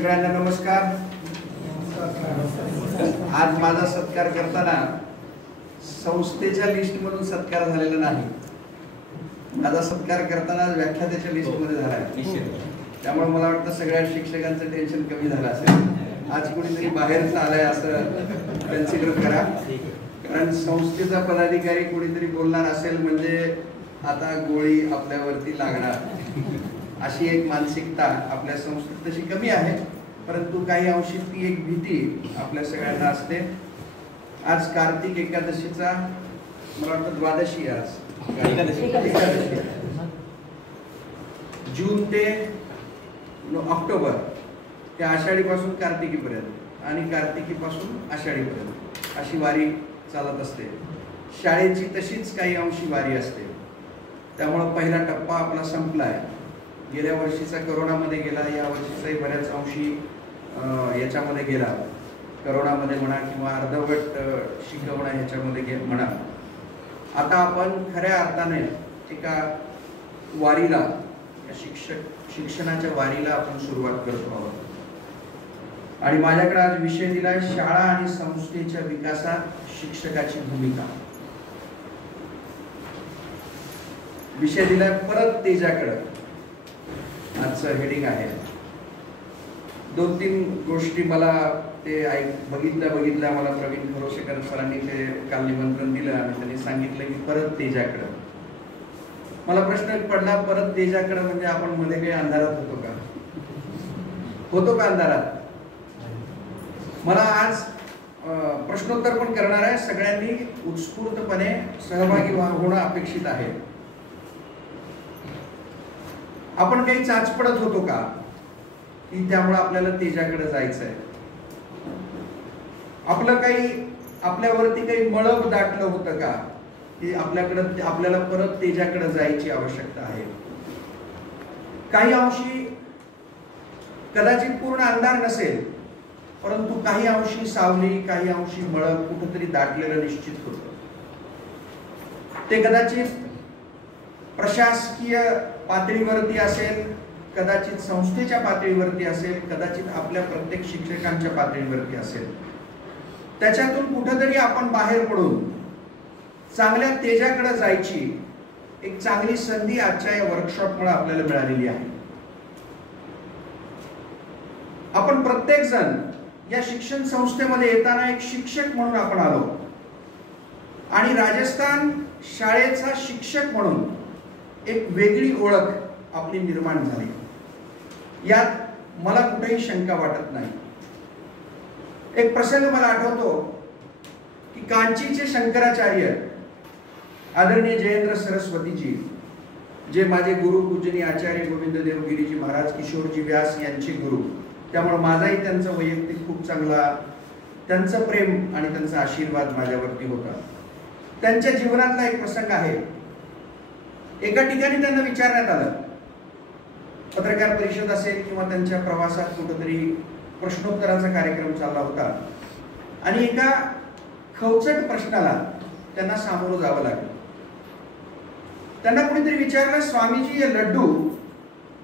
सगळ्यांना नमस्कार। आज माझा सत्कार करताना संस्थेच्या लिस्ट मधून सत्कार झालेला नाही, माझा सत्कार करताना व्याख्यात्याच्या लिस्ट मध्ये झाला आहे। त्यामुळे मला वाटतं सगळ्या शिक्षकांचं टेन्शन कमी झालं असेल। आज कोणीतरी बाहेरचं आलाय असं कन्सिडर करा, कारण संस्थेचा पदाधिकारी कोणीतरी बोलणार असेल म्हणजे आता गोळी आपल्यावरती लागणार अशी एक मानसिकता आपल्या संस्थेत तशी कमी आहे, परंतु काही अंशी ती एक भीती आपल्या सगळ्यांना असते। आज कार्तिक एकादशीचा मला वाटतं द्वादशी आज एकादशी जून ते ऑक्टोबर त्या आषाढीपासून कार्तिकीपर्यंत आणि कार्तिकीपासून आषाढीपर्यंत अशी वारी चालत असते। शाळेची तशीच काही अंशी वारी असते, त्यामुळे पहिला टप्पा आपला संपलाय। गेल्या वर्षीचा कोरोनामध्ये गेला, या वर्षीचाही बऱ्याच अंशी याच्यामध्ये गेला, कोरोनामध्ये म्हणा किंवा अर्धवट शिकवणं ह्याच्यामध्ये म्हणा। आता आपण खऱ्या अर्थाने एका वारीला, शिक्षणाच्या वारीला आपण सुरुवात करतो आहोत। आणि माझ्याकडे आज विषय दिलाय शाळा आणि संस्थेच्या विकासात शिक्षकाची भूमिका। विषय दिलाय परत तेजाकडे, आजचं हेडिंग आहे। दोन तीन गोष्टी मला ते बघितल्या मला प्रवीण खरोशेकर सरांनी ते काल निमंत्रण दिलं आणि त्यांनी सांगितलं की परत तेजाकडे। मला प्रश्न पडला, परत तेजाकडे म्हणजे आपण मध्ये काही अंधारात होतो का अंधारात? मला आज प्रश्नोत्तर पण करणार आहे, सगळ्यांनी उत्स्फूर्तपणे सहभागी होणं अपेक्षित आहे। आपण काही चाचपडत होतो का की त्यामुळे आपल्याला तेजाकडे जायचंय? आपल्यावरती काही मळब दाटलं होतं का की आपल्याला परत तेजाकडे जायची आवश्यकता आहे? काही अंशी कदाचित पूर्ण अंधार नसेल, परंतु काही अंशी सावली, काही अंशी मळब कुठेतरी दाटलेलं निश्चित होतं। ते कदाचित प्रशासकीय पातळीवरती असेल, कदाचित संस्थेच्या पातळीवरती असेल, कदाचित आपल्या प्रत्येक शिक्षकांच्या पातळीवरती असेल। त्याच्यातून कुठेतरी आपण बाहेर पडून चांगल्या तेजाकडे जायची एक चांगली संधी आजच्या या वर्कशॉपमुळे आपल्याला मिळालेली आहे। आपण प्रत्येक जण या शिक्षण संस्थेमध्ये येताना एक शिक्षक म्हणून आपण आलो आणि राजस्थान शाळेचा शिक्षक म्हणून एक वेगळी ओळख आपली निर्माण झाली, यात मला कुठेही शंका वाटत नाही। एक प्रसंग मला आठवतो की कांचीचे शंकराचार्य आदरणीय जयेंद्र सरस्वतीजी, जे माझे गुरु पूजनीय आचार्य गोविंददेव गिरीजी महाराज किशोरजी व्यास यांचे गुरु, त्यामुळे माझाही त्यांचा वैयक्तिक खूप चांगला त्यांचं प्रेम आणि त्यांचा आशीर्वाद माझ्यावरती होता। त्यांच्या जीवनातला एक प्रसंग आहे। एका ठिकाणी त्यांना विचारण्यात आलं, पत्रकार परिषद असेल किंवा त्यांच्या प्रवासात कुठेतरी प्रश्नोत्तराचा कार्यक्रम चालला होता आणि एका खवचट प्रश्नाला त्यांना सामोरं जावं लागलं। त्यांना कोणीतरी विचारलं, स्वामी जी ये लड्डू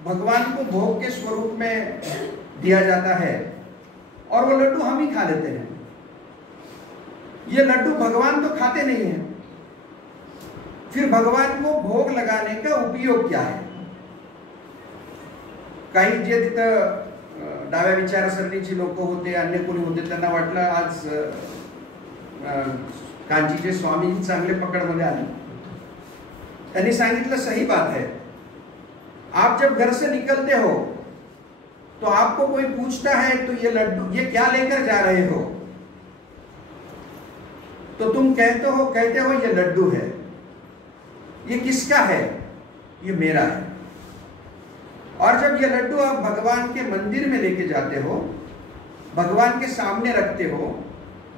भगवान को भोग के स्वरूप में दिया जाता है और वो लड्डू हम ही खा लेते हैं, ये लड्डू भगवान तो खाते नहीं है, फिर भगवान को भोग लगाने का उपयोग क्या है? काही जे तिथं डाव्या विचारसरणीची लोक होते, अन्य कोणी होते, त्यांना वाटलं आज कांचीचे स्वामी चांगले पकडमध्ये आले। त्यांनी सांगितलं, सही बात है, आप जब घर से निकलते हो तो आपको कोई पूछता है तो ये लड्डू ये क्या लेकर जा रहे हो, तो तुम कहते हो ये लड्डू है। ये किसका है? ये मेरा है। और जब ये लड्डू आप भगवान के मंदिर में लेके जाते हो, भगवान के सामने रखते हो,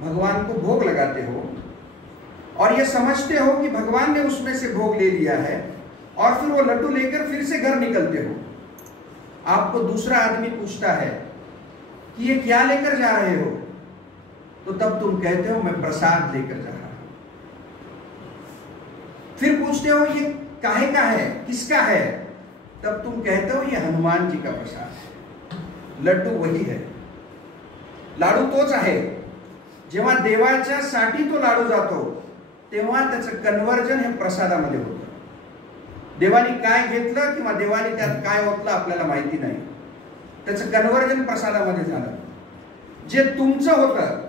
भगवान को भोग लगाते हो और ये समझते हो कि भगवान ने उसमें से भोग ले लिया है और फिर वो लड्डू लेकर फिर से घर निकलते हो, आपको दूसरा आदमी पूछता है कि ये क्या लेकर जा रहे हो, तो तब तुम कहते हो मैं प्रसाद लेकर जा रहा हूं। फिर पूछते हो ये काहे का है, किसका है, तब तुम कहते हो ये हनुमान जी का प्रसाद है। लड्डू वही है. लाडू तोच आहे. जेव्हा देवाच्या साठी तो लाडू जातो तेव्हा त्याचं कन्व्हर्जन हे प्रसादामध्ये होतं. देवानी काय घेतलं किंवा देवानी त्यात काय ओतलं आपल्याला माहिती नाही. त्याचं कन्व्हर्जन प्रसादामध्ये झालं. जे तुमचं होतं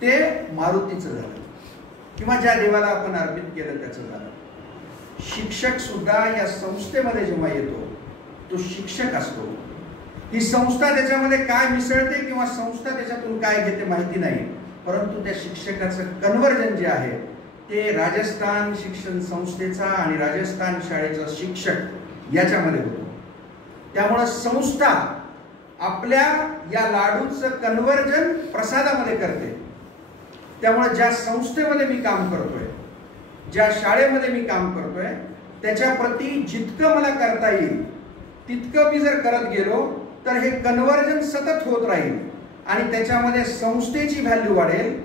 ते मारुतीचं झालं किंवा ज्या देवाला आपण अर्पित केलं त्याचं झालं. शिक्षक सुद्धा या संस्थेमध्ये जेव्हा येतो तो शिक्षक असतो. ही संस्था त्याच्यामध्ये काय मिसळते किंवा संस्था त्याच्यातून काय घेते माहिती नाही, परंतु त्या शिक्षकाचं कन्व्हर्जन जे आहे ते राजस्थान शिक्षण संस्थेचा आणि राजस्थान शाळेचा शिक्षक याच्यामध्ये होतो. त्यामुळे संस्था आपल्या या लाडूचं कन्व्हर्जन प्रसादामध्ये करते. त्यामुळे ज्या संस्थेमध्ये मी काम करतोय, ज्या शाळेमध्ये मी काम करतोय, त्याच्या प्रती जितकं मला करता येईल तितकं मी जर करत गेलो तर हे कन्व्हर्जन सतत होत राहील आणि त्याच्यामध्ये संस्थेची व्हॅल्यू वाढेल,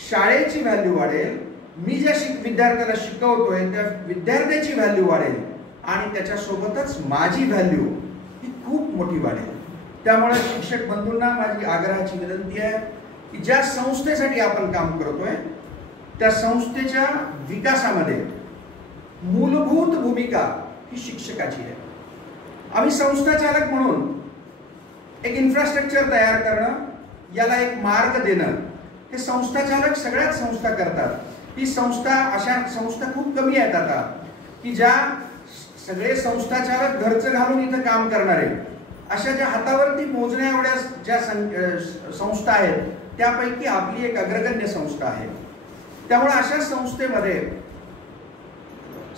शाळेची व्हॅल्यू वाढेल, मी ज्या विद्यार्थ्याला शिकवतोय त्या विद्यार्थ्याची व्हॅल्यू वाढेल आणि त्याच्यासोबतच माझी व्हॅल्यू ही खूप मोठी वाढेल. त्यामुळे शिक्षक बंधूंना माझी आग्रहाची विनंती आहे की ज्या संस्थेसाठी आपण काम करतोय त्या संस्थेच्या विकासामध्ये मूलभूत भूमिका ही शिक्षकाची आहे. आम्ही संस्था चालक म्हणून एक इन्फ्रास्ट्रक्चर तयार करणं, याला एक मार्ग देणं हे संस्था चालक सगळ्याच संस्था करतात. ही संस्था, अशा संस्था खूप कमी आहेत आता की ज्या सगळे संस्था चालक घरचं घालून इथं काम करणारे. अशा ज्या हातावरती मोजण्या एवढ्या ज्या संस्था आहेत त्यापैकी आपली एक अग्रगण्य संस्था आहे. त्यामुळे अशा संस्थेमध्ये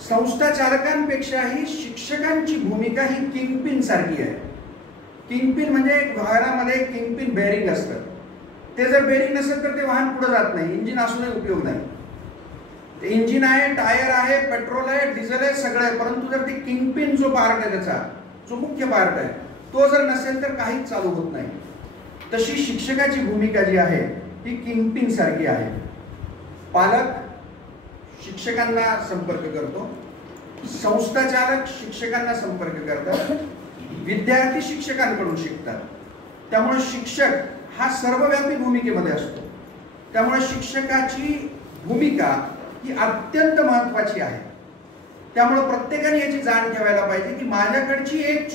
संस्था चालकांपेक्षाही शिक्षकांची भूमिका ही किंगपिन सारखी आहे. किंगपिन म्हणजे एक वाहनामध्ये किंगपिन बेअरिंग असतं. ते जर बेअरिंग नसेल तर ते वाहन पुढे जात नाही. इंजिन असूनही उपयोग नाही. इंजिन आहे, टायर आहे, पेट्रोल आहे, डिझेल आहे, सगळं आहे, परंतु जर ते किंगपिन जो पार्ट आहे त्याचा जो मुख्य पार्ट आहे तो जर नसेल तर काहीच चालू होत नाही. तशी शिक्षकाची भूमिका जी आहे ती किंगपिन सारखी आहे. पालक शिक्षकांना संपर्क करतो, संस्था चालक शिक्षकांना संपर्क करतात, विद्यार्थी शिक्षकांकडून शिकतात. त्यामुळे शिक्षक हा सर्वव्यापी भूमिकेमध्ये असतो. त्यामुळे शिक्षकाची भूमिका ही अत्यंत महत्त्वाची आहे. त्यामुळे प्रत्येकाने याची जाण ठेवायला पाहिजे की माझ्याकडची एक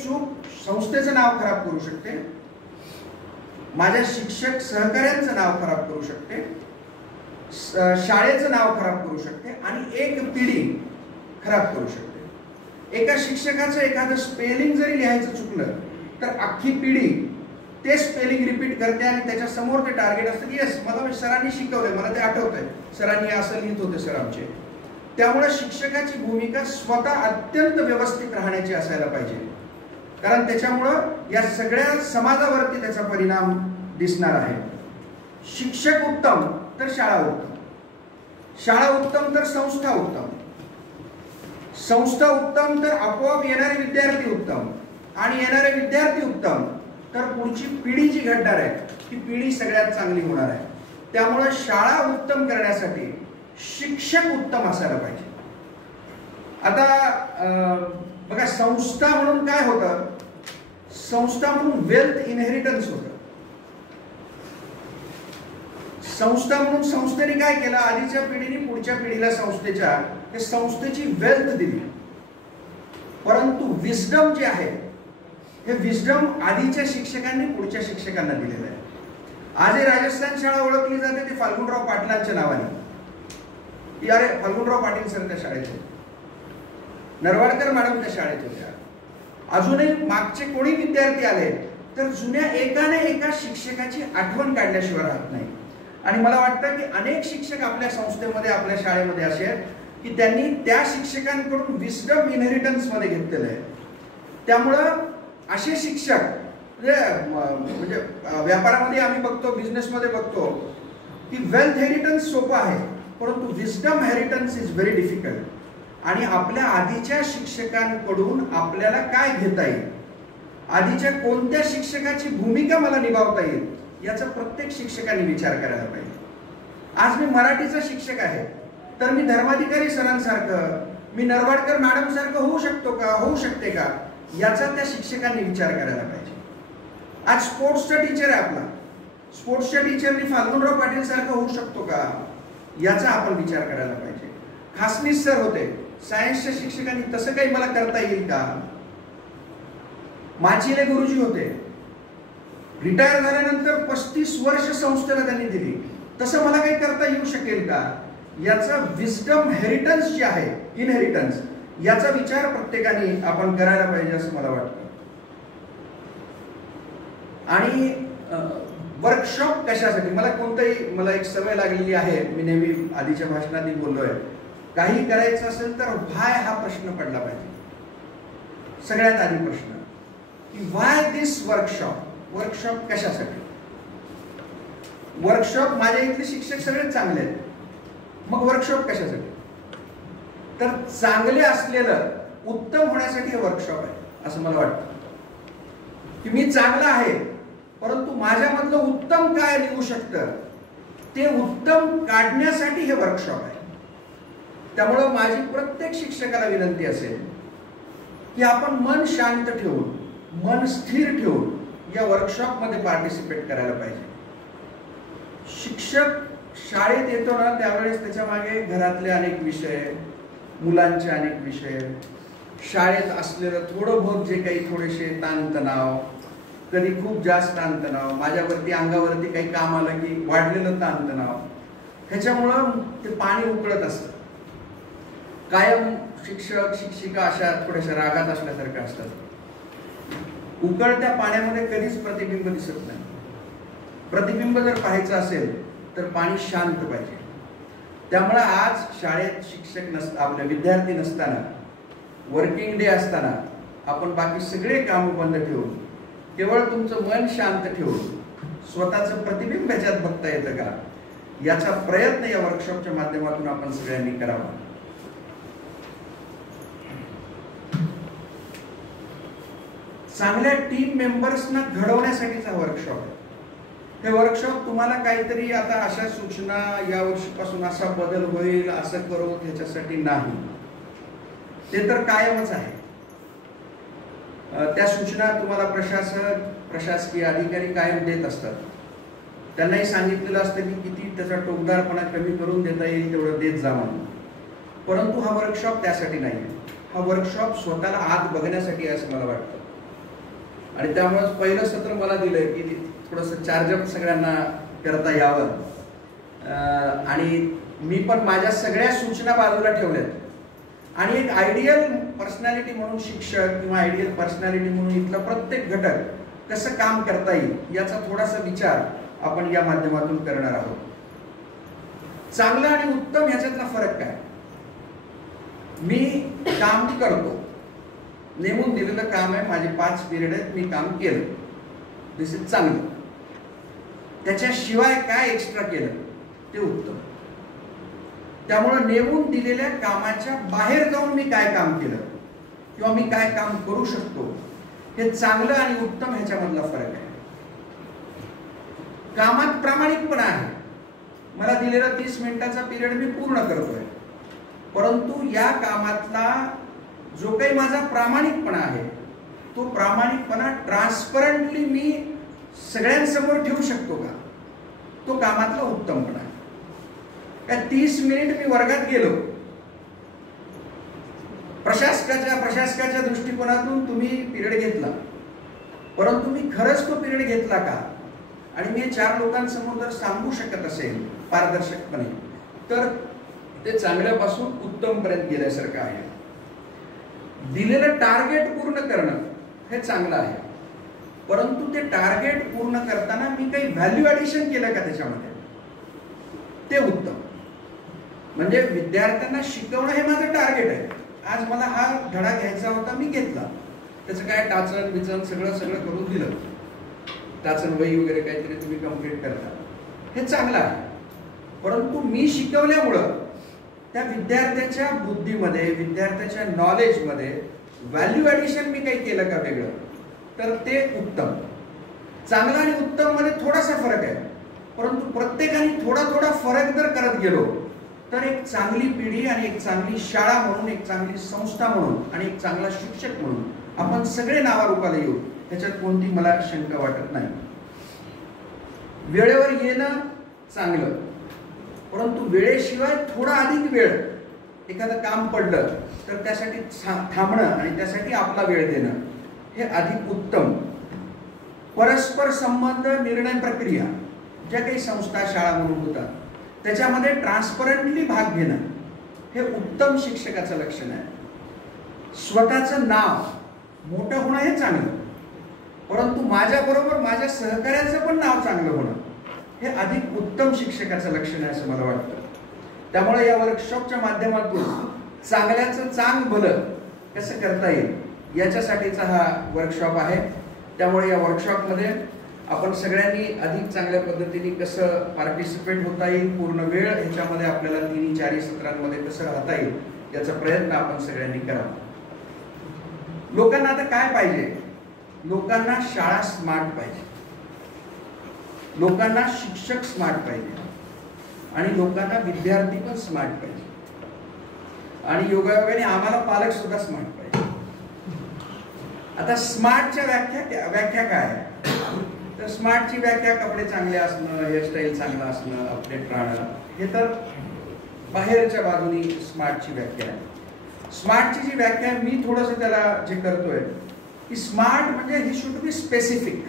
चूक संस्थेचं नाव खराब करू शकते, माझ्या शिक्षक सहकार्यांचं नाव खराब करू शकते, शाळेचं नाव खराब करू शकते आणि एक पिढी खराब करू शकते. एका शिक्षकाचं एखादं स्पेलिंग जरी लिहायचं चुकलं तर अख्खी पिढी ते स्पेलिंग रिपीट करते आणि त्याच्या समोर ते टार्गेट असतं की येस मला सरांनी शिकवलंय, मला ते आठवतंय, सरांनी असं लिहित होते सर आमचे. त्यामुळे शिक्षकाची भूमिका स्वतः अत्यंत व्यवस्थित राहण्याची असायला पाहिजे, कारण त्याच्यामुळं या सगळ्या समाजावरती त्याचा परिणाम दिसणार आहे. शिक्षक उत्तम तर शाळा उत्तम, शाळा उत्तम तर संस्था उत्तम, संस्था उत्तम तर आपोआप येणारे विद्यार्थी उत्तम आणि येणारे विद्यार्थी उत्तम तर पुढची पिढी जी घडणार आहे ती पिढी सगळ्यात चांगली होणार आहे. त्यामुळे शाळा उत्तम करण्यासाठी शिक्षक उत्तम असायला पाहिजे. आता बघा संस्था म्हणून काय होतं, संस्था म्हणून वेल्थ इनहेरिटन्स होतं. संस्था म्हणून संस्थेने काय केलं, आधीच्या पिढीने पुढच्या पिढीला संस्थेची वेल्थ दिली, परंतु विस्डम जे आहे हे विस्डम आधीच्या शिक्षकांनी पुढच्या शिक्षकांना दिलेलं आहे. आज राजस्थान शाळा ओळखली जाते ते फाल्गुनराव पाटलांच्या नावाने. अरे फाल्गुनराव पाटील सर त्या शाळेत होते, नरवाडकर मॅडम त्या शाळेत होत्या. अजूनही मागचे कोणी विद्यार्थी आले तर जुन्या एका शिक्षकाची आठवण काढल्याशिवाय राहत नाही. आणि मला वाटतं की अनेक शिक्षक आपल्या संस्थेमध्ये आपल्या शाळेमध्ये असे आहेत की त्यांनी त्या शिक्षकांकडून विस्डम इनहेरिटन्स मध्ये घेतलेलं आहे. त्यामुळं असे शिक्षक म्हणजे व्यापारामध्ये आम्ही बघतो, बिझनेसमध्ये बघतो की वेल्थ हेरिटन्स सोपं आहे, परंतु विस्डम हेरिटन्स इज व्हेरी डिफिकल्ट. आणि आपल्या आधीच्या शिक्षकांकडून आपल्याला काय घेता येईल, आधीच्या कोणत्या शिक्षकाची भूमिका मला निभावता येईल याचा प्रत्येक शिक्षकांनी विचार करायला पाहिजे. आज मी मराठीचा शिक्षक आहे तर मी धर्माधिकारी सरांसारखं, मी नरवाडकर मॅडम सारखं होऊ शकतो का, होऊ शकते का, याचा त्या शिक्षकांनी विचार करायला पाहिजे. आज स्पोर्ट्सचा टीचर आहे आपला, स्पोर्ट्सच्या टीचरनी फाल्गुनराव पाटील सारखं होऊ शकतो का, याचा आपण विचार करायला पाहिजे. खासनीस सर होते, सायन्सच्या शिक्षकांनी तसं काही मला करता येईल का. माचिले गुरुजी होते, रिटायर झाल्यानंतर 35 वर्ष संस्थेला त्यांनी दिली, तसं मला काही करता येऊ शकेल का. याचा विस्डम हेरिटन्स जे आहे, इनहेरिटन्स, याचा विचार प्रत्येकाने आपण करायला पाहिजे असं मला वाटतं. आणि वर्कशॉप कशासाठी, मला एक सवय लागलेली आहे, मी नेहमी आधीच्या भाषणातही बोललोय, काही करायचं असेल तर व्हाय हा प्रश्न पडला पाहिजे. सगळ्यात आधी प्रश्न की व्हाय दिस वर्कशॉप, वर्कशॉप कशासाठी. वर्कशॉप, माझ्या इथले शिक्षक सगळे चांगले आहेत, मग वर्कशॉप कशासाठी. तर चांगले असलेलं उत्तम होण्यासाठी हे वर्कशॉप आहे असं मला वाटतं. की मी चांगला आहे, परंतु माझ्यामधलं उत्तम काय निघू शकतं ते उत्तम काढण्यासाठी हे वर्कशॉप आहे. त्यामुळं माझी प्रत्येक शिक्षकाला विनंती असेल की आपण मन शांत ठेवून, मन स्थिर ठेवून या वर्कशॉपमध्ये पार्टिसिपेट करायला पाहिजे. शिक्षक शाळेत येतो ना त्यावेळेस त्याच्या मागे घरातले अनेक विषय, मुलांचे अनेक विषय, शाळेत असलेलं थोडं बहुत जे काही थोडेसे ताणतणाव, कधी खूप जास्त ताणतणाव, माझ्यावरती अंगावरती काही काम आलं की वाढलेलं ताणतणाव, ह्याच्यामुळं ते पाणी उकळत असतं. कायम शिक्षक शिक्षिका अशा थोड्याशा रागात असल्यासारख्या असतात. उकळत्या पाण्यामध्ये कधीच प्रतिबिंब दिसत नाही. प्रतिबिंब जर पाहायचं असेल तर पाणी शांत पाहिजे. त्यामुळे आज शाळेत शिक्षक आपले विद्यार्थी नसताना, वर्किंग डे असताना आपण बाकी सगळे काम बंद ठेवून केवळ तुमचं मन शांत ठेवून स्वतःचं प्रतिबिंब ह्याच्यात बघता येतं का, याचा प्रयत्न या वर्कशॉपच्या माध्यमातून आपण सगळ्यांनी करावा. चांगल्या टीम मेंबर्सना घडवण्यासाठीचा वर्कशॉप आहे. हे वर्कशॉप तुम्हाला काहीतरी आता अशा सूचना, या वर्षीपासून असा बदल होईल, असं करू, ह्याच्यासाठी नाही. ते तर कायमच आहे. त्या सूचना तुम्हाला प्रशासकीय अधिकारी कायम देत असतात. त्यांनाही सांगितलेलं असतं की किती त्याचा टोकदारपणा कमी करून देता येईल तेवढं देत जा म्हणून. परंतु हा वर्कशॉप त्यासाठी नाही. हा वर्कशॉप स्वतःला आत बघण्यासाठी आहे असं मला वाटतं. आणि त्यामुळे पहिलं सत्र मला दिलंय की थोडंसं चार्जअप सगळ्यांना करता यावं. आणि मी पण माझ्या सगळ्या सूचना बाजूला ठेवल्यात. आणि एक आयडियल पर्सनॅलिटी म्हणून शिक्षक किंवा आयडियल पर्सनॅलिटी म्हणून इथला प्रत्येक घटक कसं काम करता येईल याचा थोडासा विचार आपण या माध्यमातून करणार आहोत. चांगलं आणि उत्तम ह्याच्यातला फरक काय. मी काम करतो, नेमून दिलेलं काम आहे, माझे 5 पिरियड आहेत, मी काम केलं, दिस इज चांगलं. त्याच्याशिवाय काय एक्स्ट्रा केलं ते उत्तम. त्यामुळे नेमून दिलेल्या कामाच्या बाहेर जाऊन मी काय काम केलं किंवा मी काय काम करू शकतो हे चांगलं आणि उत्तम ह्याच्यामधला फरक आहे. कामात प्रामाणिकपणा आहे. मला दिलेला 30 मिनिटाचा पिरियड मी पूर्ण करतोय, परंतु या कामातला जो काही माझा प्रामाणिकपणा आहे तो प्रामाणिकपणा ट्रान्सपरंटली मी सगळ्यांसमोर ठेवू शकतो का, तो कामातला उत्तमपणा आहे. 30 मिनिट मी वर्गात गेलो, प्रशासकाच्या दृष्टिकोनातून तुम्ही पिरियड घेतला, परंतु मी खरंच तो पिरियड घेतला का आणि मी 4 लोकांसमोर जर सांगू शकत असेल पारदर्शकपणे तर ते चांगल्यापासून उत्तम पर्यंत गेल्यासारखं आहे. दिलेलं टार्गेट पूर्ण करणं हे चांगलं आहे, परंतु ते टार्गेट पूर्ण करताना मी काही व्हॅल्यू ॲडिशन केलं का त्याच्यामध्ये ते उत्तम. म्हणजे विद्यार्थ्यांना शिकवणं हे माझं टार्गेट आहे. आज मला हा धडा घ्यायचा होता, मी घेतला, त्याचं काय टाचण बिचण सगळं करून दिलं, टाचण वही वगैरे काहीतरी तुम्ही कंप्लीट करता, हे चांगलं आहे. परंतु मी शिकवल्यामुळं त्या विद्यार्थ्याच्या बुद्धीमध्ये, विद्यार्थ्याच्या नॉलेजमध्ये व्हॅल्यू ॲडिशन मी काही केलं का वेगळं तर ते उत्तम. चांगलं आणि उत्तम मध्ये थोडासा फरक आहे, परंतु प्रत्येकाने थोडा फरक जर करत गेलो तर एक चांगली पिढी आणि एक चांगली शाळा म्हणून, एक चांगली संस्था म्हणून आणि एक चांगला शिक्षक म्हणून आपण सगळे नावारूपाला येऊ, त्याच्यात कोणती मला शंका वाटत नाही. वेळेवर येणं चांगलं, परंतु वेळेशिवाय थोडा अधिक वेळ एखादं काम पडलं तर त्यासाठी थांबणं आणि त्यासाठी आपला वेळ देणं हे अधिक उत्तम. परस्पर संबंध निर्णय प्रक्रिया ज्या काही संस्था शाळा म्हणून होतात त्याच्यामध्ये ट्रान्सपरंटली भाग घेणं हे उत्तम शिक्षकाचं लक्षण आहे. स्वतःचं नाव मोठं होणं हे चांगलं, परंतु माझ्याबरोबर माझ्या सहकार्याचं पण नाव चांगलं होणं हे अधिक उत्तम शिक्षकाचं लक्षण आहे असं मला वाटतं. त्यामुळे या वर्कशॉपच्या माध्यमातून चांगल्याचं चांग भलं कसं करता येईल याच्यासाठीचा हा वर्कशॉप आहे. त्यामुळे या वर्कशॉपमध्ये आपण सगळ्यांनी अधिक चांगल्या पद्धतीने कसं पार्टिसिपेट होता येईल, पूर्ण वेळ ह्याच्यामध्ये आपल्याला 3-4 सत्रांमध्ये कसं राहता येईल याचा प्रयत्न आपण सगळ्यांनी करावा. लोकांना आता काय पाहिजे? लोकांना शाळा स्मार्ट पाहिजे, लोकांना शिक्षक स्मार्ट पाहिजे आणि लोकांना विद्यार्थी पण स्मार्ट पाहिजे आणि योगायोगाने आम्हाला पालक सुद्धा स्मार्ट पाहिजे. आता स्मार्टच्या व्याख्या काय? तर स्मार्टची व्याख्या कपडे चांगले असणं, हेअरस्टाईल चांगलं असणं, अपडेट राहणं, हे तर बाहेरच्या बाजूनी स्मार्टची व्याख्या आहे. स्मार्टची जी व्याख्या मी थोडंसं त्याला जे करतोय की स्मार्ट म्हणजे he should be specific.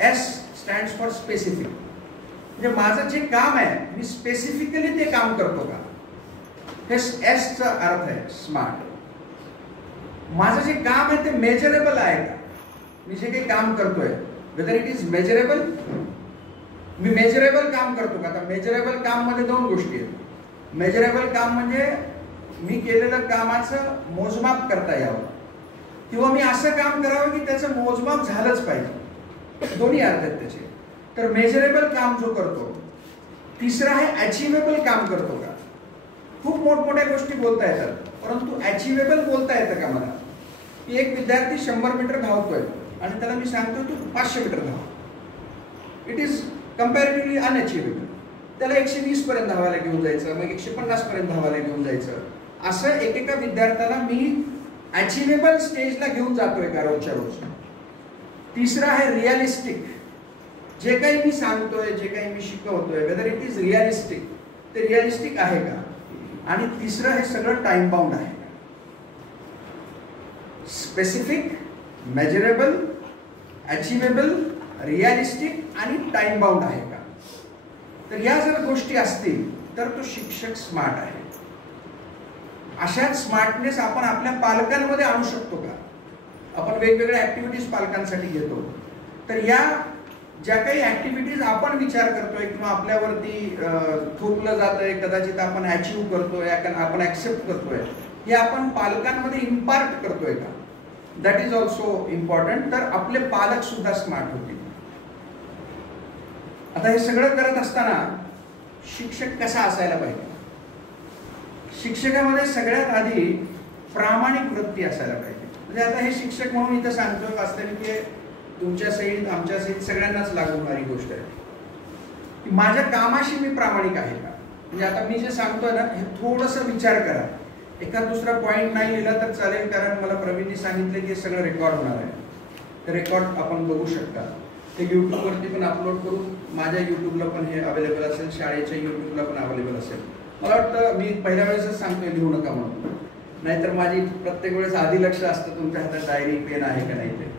S stands for specific. म्हणजे माझं जे काम आहे मी स्पेसिफिकली ते काम करतो का, हे एसचा अर्थ आहे स्मार्ट. माझं जे काम आहे ते मेजरेबल आहे का, मी जे काही काम करतोय whether it is measurable. Me measurable काम करतो का? आता मेजरेबल काम मध्ये 2 गोष्टी आहेत. मेजरेबल काम म्हणजे मी केलेलं कामाचं मोजमाप करता यावं किंवा मी असं काम करावं की त्याचं मोजमाप झालंच पाहिजे. दोन्ही अर्थ आहेत त्याचे. तर मेजरेबल काम जो करतो. तिसरा आहे अचिवेबल काम करतो का. खूप मोठमोठ्या गोष्टी बोलता येतात, परंतु अचिवेबल बोलता येतं का मला? की एक विद्यार्थी 100 मीटर धावतोय आणि त्याला मी सांगतो तू 500 मीटर धाव. It is comparatively unachievable. त्याला 120 पर्यंत धावायला घेऊन जायचं, मग 150 पर्यंत धावायला घेऊन जायचं. असं एकेका विद्यार्थ्याला मी अचिवेबल स्टेजला घेऊन जातोय का रोजच्या रोज. तिसरा आहे रिअलिस्टिक. जे काही मी सांगतोय, जे काही मी शिकवतोय, वेदर इट इज रिअलिस्टिक, ते रिअलिस्टिक आहे का. आणि तिसरं हे सगळं टाइम बाउंड आहे का. स्पेसिफिक, मेजरेबल, अचिवेबल, रिअलिस्टिक आणि टाइम बाउंड आहे का. तर या जर गोष्टी असतील तर तो शिक्षक स्मार्ट आहे. अशाच स्मार्टनेस आपण आपल्या पालकांमध्ये आणू शकतो का. आपण वेगवेगळ्या ऍक्टिव्हिटीज पालकांसाठी घेतो, तर या ज्या काही ऍक्टिव्हिटीज आपण विचार करतोय किंवा आपल्यावरती थोपलं जातंय, कदाचित आपण अचीव्ह करतोय, आपण ऍक्सेप्ट करतोय, हे आपण पालकांमध्ये इम्पार्ट करतोय का. That is also important. तर आपले पालक सुद्धा स्मार्ट होतील. आता हे सगळं करत असताना शिक्षक कसा असायला पाहिजे. शिक्षकामध्ये सगळ्यात आधी प्रामाणिक वृत्ती असायला पाहिजे. म्हणजे आता हे शिक्षक म्हणून इथं सांगतोय, वास्तविक हे तुमच्या सहित आमच्या सहित सगळ्यांनाच लागू होणारी गोष्ट आहे की माझ्या कामाशी मी प्रामाणिक आहे का. म्हणजे आता मी जे सांगतोय ना, हे थोडंसं विचार करा. एखाद दुसरा पॉईंट नाही लिहिला तर चालेल, कारण मला प्रवीणने सांगितलं की हे सगळं रेकॉर्ड होणार आहे. ते रेकॉर्ड आपण बघू शकता. ते यूट्यूबवरती पण अपलोड करून माझ्या यूट्यूबला पण हे अवेलेबल असेल, शाळेच्या यूट्यूबला पण अवेलेबल असेल. मला वाटतं मी पहिल्या वेळेसच सांगतोय लिहू नका म्हणून, नाहीतर माझी प्रत्येक वेळेस आधी लक्ष असतं तुमच्या हातात डायरी पेन आहे का नाही ते.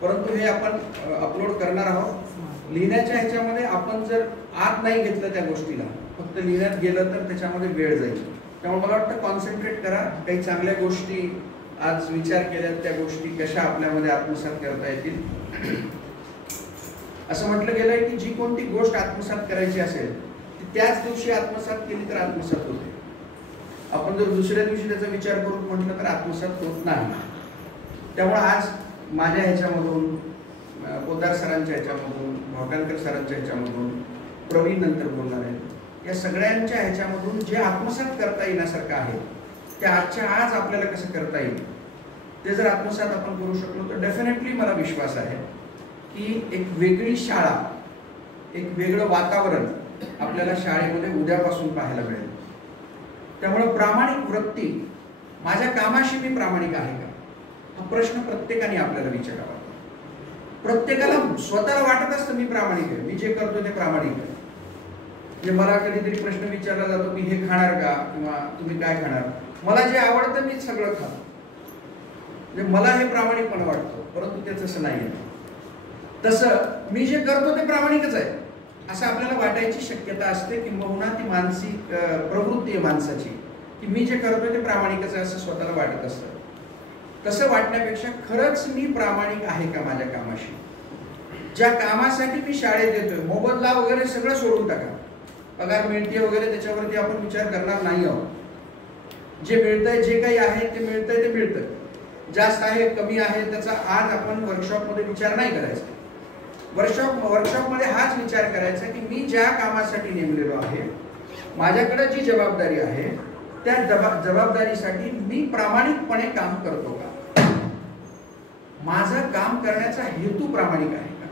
परंतु हे आपण अपलोड करणार आहोत. लिहिण्याच्या ह्याच्यामध्ये आपण जर आत नाही घेतलं त्या गोष्टीला, फक्त लिहिण्यात गेलं तर त्याच्यामध्ये वेळ जाईल. त्यामुळे मला वाटतं कॉन्सन्ट्रेट करा. काही चांगल्या गोष्टी आज विचार केल्यात, त्या गोष्टी कशा आपल्यामध्ये आत्मसात करता येतील. असं म्हटलं गेलंय की जी कोणती गोष्ट आत्मसात करायची असेल ती त्याच दिवशी आत्मसात केली तर आत्मसात होते. आपण जर दुसऱ्या दिवशी त्याचा विचार करून म्हटलं तर आत्मसात होत नाही. त्यामुळे आज माझ्या ह्याच्यामधून, पोद्दार सरांच्या ह्याच्यामधून, भोकानकर सरांच्या ह्याच्यामधून, प्रवीण नंतर बोलणार आहे, या सगळ्यांच्या ह्याच्यामधून जे आत्मसात करता येण्यासारखं आहे ते आजच्या आज आपल्याला कसं करता येईल ते जर आत्मसात आपण करू शकलो तर डेफिनेटली मला विश्वास आहे की एक वेगळी शाळा, एक वेगळं वातावरण आपल्याला शाळेमध्ये उद्यापासून पाहायला मिळेल. त्यामुळे प्रामाणिक वृत्ती, माझ्या कामाशी मी प्रामाणिक आहे का, हा प्रश्न प्रत्येकाने आपल्याला विचारावा. प्रत्येकाला स्वतःला वाटत असतं मी प्रामाणिक आहे, मी जे करतो ते प्रामाणिक आहे. म्हणजे मला कधीतरी प्रश्न विचारला जातो मी हे खाणार का, किंवा तुम्ही काय खाणार. मला जे आवडतं मी सगळं खातो, म्हणजे मला हे प्रामाणिकपणा वाटतो. परंतु ते तसं नाही आहे. तसं मी जे करतो ते प्रामाणिकच आहे असं आपल्याला वाटायची शक्यता असते, किंबहुना ती मानसिक प्रवृत्ती आहे माणसाची की मी जे करतोय ते प्रामाणिकच आहे असं स्वतःला वाटत असतं. तसं वाटण्यापेक्षा खरंच मी प्रामाणिक आहे का माझ्या कामाशी, ज्या कामासाठी मी शाळेत येतोय. मोबदला वगैरे सगळं सोडून टाका, पगार मिळते वगैरे त्याच्यावरती आपण विचार करणार नाही आहोत. जे मिळतंय, जे काही आहे ते मिळतंय ते मिळतंय. जास्त आहे कमी आहे त्याचा आज आपण वर्कशॉपमध्ये विचार नाही करायचा. वर्कशॉपमध्ये हाच विचार करायचा की मी ज्या कामासाठी नेमलेलो आहे, माझ्याकडे जी जबाबदारी आहे त्या जबाबदारीसाठी मी प्रामाणिकपणे काम करतो का, माझं काम करण्याचा हेतू प्रामाणिक आहे का,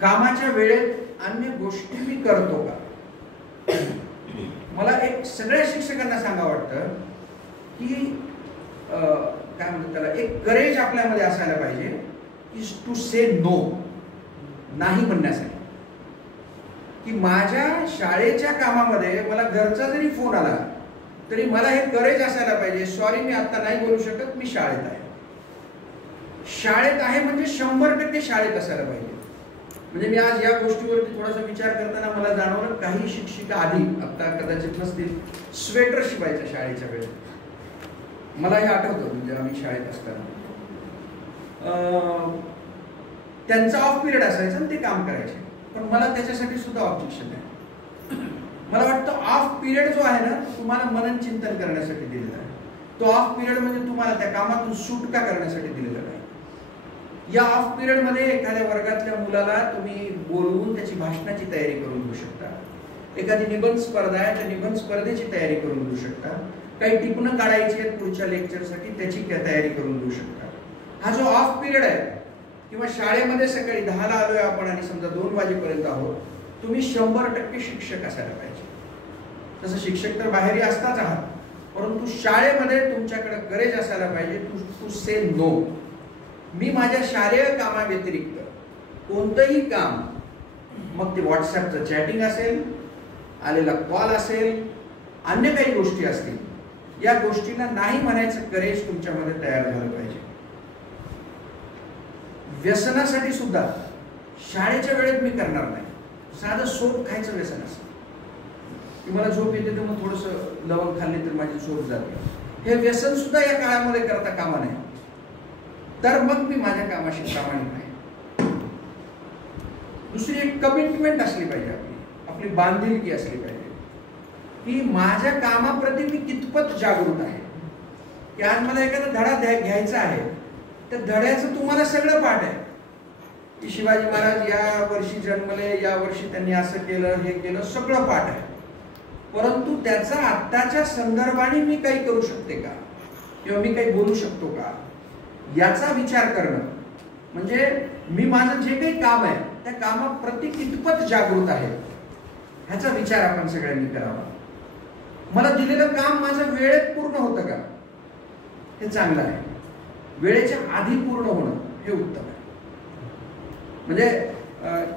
कामाच्या वेळेत अन्य गोष्टी मी करतो का. मला एक सगळ्या शिक्षकांना सांगा वाटतं की काय म्हणतात त्याला, एक करेज आपल्यामध्ये असायला पाहिजे इज टू से नो, नाही म्हणण्यासाठी. की माझ्या शाळेच्या कामामध्ये मला घरचा जरी फोन आला तरी मला हे करेज असायला पाहिजे, सॉरी मी आता नाही बोलू शकत, मी शाळेत आहे. शाळेत आहे म्हणजे 100% शाळेत असायला पाहिजे. म्हणजे मी आज या गोष्टीवरती थोडासा विचार करताना मला जाणवलं काही शिक्षिका आधी, आता कदाचित नसतील, स्वेटर शिवायच्या शाळेच्या वेळेत. मला हे आठवतं म्हणजे आम्ही शाळेत असताना त्यांचा ऑफ पिरियड असायचा आणि ते काम करायचे. पण मला त्याच्यासाठी सुद्धा ऑब्जेक्शन आहे. मला वाटतं ऑफ पिरियड जो आहे ना तुम्हाला मनन चिंतन करण्यासाठी दिलेला आहे. तो ऑफ पिरियड म्हणजे तुम्हाला त्या कामातून सुटका करण्यासाठी दिलेला आहे. या ऑफ पिरियड मध्ये एखाद्या वर्गातल्या मुलाला तुम्ही बोलवून त्याची भाषणाची तयारी करून घेऊ शकता. एखादी निबंध स्पर्धा आहे त्या निबंध स्पर्धेची तयारी करून घेऊ शकता. काही टिपणं काढायची आहेत पुढच्या लेक्चरसाठी त्याची तयारी करून घेऊ शकता. हा जो ऑफ पिरियड आहे, किंवा शाळेमध्ये सकाळी 10ला आलोय आपण आणि समजा 2 वाजेपर्यंत आहोत, तुम्ही 100% शिक्षक असायला पाहिजे. तसं शिक्षक तर बाहेरही असताच आहात, परंतु शाळेमध्ये तुमच्याकडे करेज असायला पाहिजे टू से नो. मी माझ्या शालेय कामाव्यतिरिक्त कोणतंही काम, मग ते व्हॉट्सअपचं चॅटिंग असेल, आलेला कॉल असेल, अन्य काही गोष्टी असतील, या गोष्टींना नाही म्हणायचं करेज तुमच्यामध्ये तयार झालं पाहिजे. व्यसनासाठी सुद्धा शाळेच्या वेळेत मी करणार नाही. साधं सोप खायचं व्यसन असतं की मला झोप येते तर मग थोडंसं लवंग खाल्ली तर माझी झोप जाते, हे व्यसन सुद्धा या काळामध्ये करता कामा नये. तर मग मी माझ्या कामाशी प्रामाणिक आहे. दुसरी एक कमिटमेंट असली पाहिजे, आपली बांधिलकी असली पाहिजे की माझ्या कामाप्रती मी कितपत जागृत आहे. की आज मला एखादा धडा घ्यायचा आहे, त्या धड्याचं तुम्हाला सगळं पाठ आहे की शिवाजी महाराज या वर्षी जन्मले, या वर्षी त्यांनी असं केलं, हे केलं, सगळं पाठ आहे. परंतु त्याचा आत्ताच्या संदर्भाने मी काही करू शकते का, किंवा मी काही बोलू शकतो का, याचा विचार करणं. म्हणजे मी माझं जे काही काम आहे त्या कामाप्रती कितपत जागृत आहे ह्याचा विचार आपण सगळ्यांनी करावा. मला दिलेलं काम माझं वेळेत पूर्ण होतं का, हे चांगलं आहे. वेळेच्या आधी पूर्ण होणं हे उत्तम आहे. म्हणजे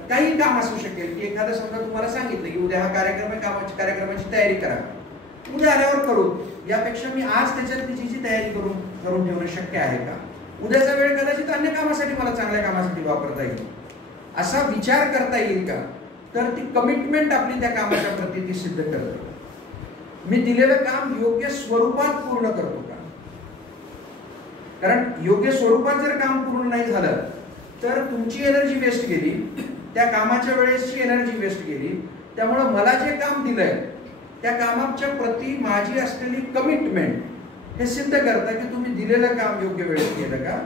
काही काम असू शकेल की एखादं समजा तुम्हाला सांगितलं की उद्या हा कार्यक्रम आहे, कार्यक्रमाची तयारी करा, उद्या आल्यावर करू, यापेक्षा मी आज त्याच्यात तिची तयारी करून ठेवणं शक्य आहे का, उद्याचा वेळ कदाचित अन्य कामासाठी मला चांगल्या कामासाठी वापरता येईल, असा विचार करता येईल का. तर ती कमिटमेंट आपली त्या कामाच्या प्रती ती सिद्ध करते. मी दिलेलं काम योग्य स्वरूपात पूर्ण करतो का, कारण योग्य स्वरूपात जर काम पूर्ण नाही झालं तर तुमची एनर्जी वेस्ट गेली, त्या कामाच्या वेळेसची एनर्जी वेस्ट गेली. त्यामुळं मला जे काम दिलंय त्या कामाच्या प्रती माझी असलेली कमिटमेंट हे सिद्ध करतं की तुम्ही दिलेलं काम योग्य वेळेत केलं का,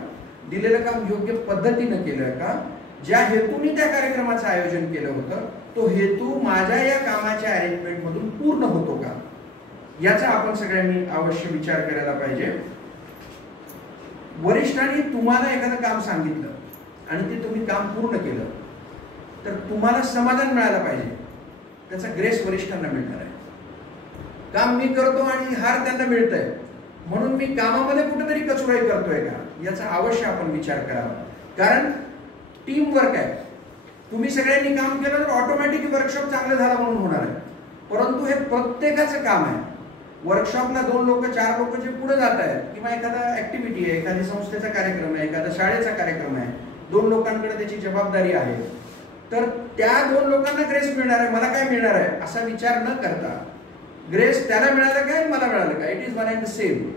दिलेलं काम योग्य पद्धतीनं केलं का, ज्या हेतूने त्या कार्यक्रमाचं आयोजन केलं होतं तो हेतू माझ्या या कामाच्या अरेंजमेंट मधून पूर्ण होतो का, याचा आपण सगळ्यांनी अवश्य विचार करायला पाहिजे. वरिष्ठांनी तुम्हाला एखादं काम सांगितलं आणि ते तुम्ही काम पूर्ण केलं तर तुम्हाला समाधान मिळालं पाहिजे, त्याचा ग्रेस वरिष्ठांना मिळणार आहे. काम मी करतो आणि हार त्यांना मिळतंय म्हणून मी कामामध्ये कुठेतरी कचुराई करतोय का, याचा अवश्य आपण विचार करावा. कारण टीम वर्क आहे. तुम्ही सगळ्यांनी काम केलं तर ऑटोमॅटिक वर्कशॉप चांगलं झालं म्हणून होणार आहे. परंतु हे प्रत्येकाचं काम आहे. वर्कशॉपला 2 लोक 4 लोक जे पुढे जात आहेत, किंवा एखादा ऍक्टिव्हिटी आहे, एखाद्या संस्थेचा कार्यक्रम आहे, एखाद्या शाळेचा कार्यक्रम आहे, 2 लोकांकडे त्याची जबाबदारी आहे, तर त्या 2 लोकांना ग्रेस मिळणार आहे, मला काय मिळणार आहे असा विचार न करता, ग्रेस त्याला मिळालं काय मला मिळालं काय, it is one and the same,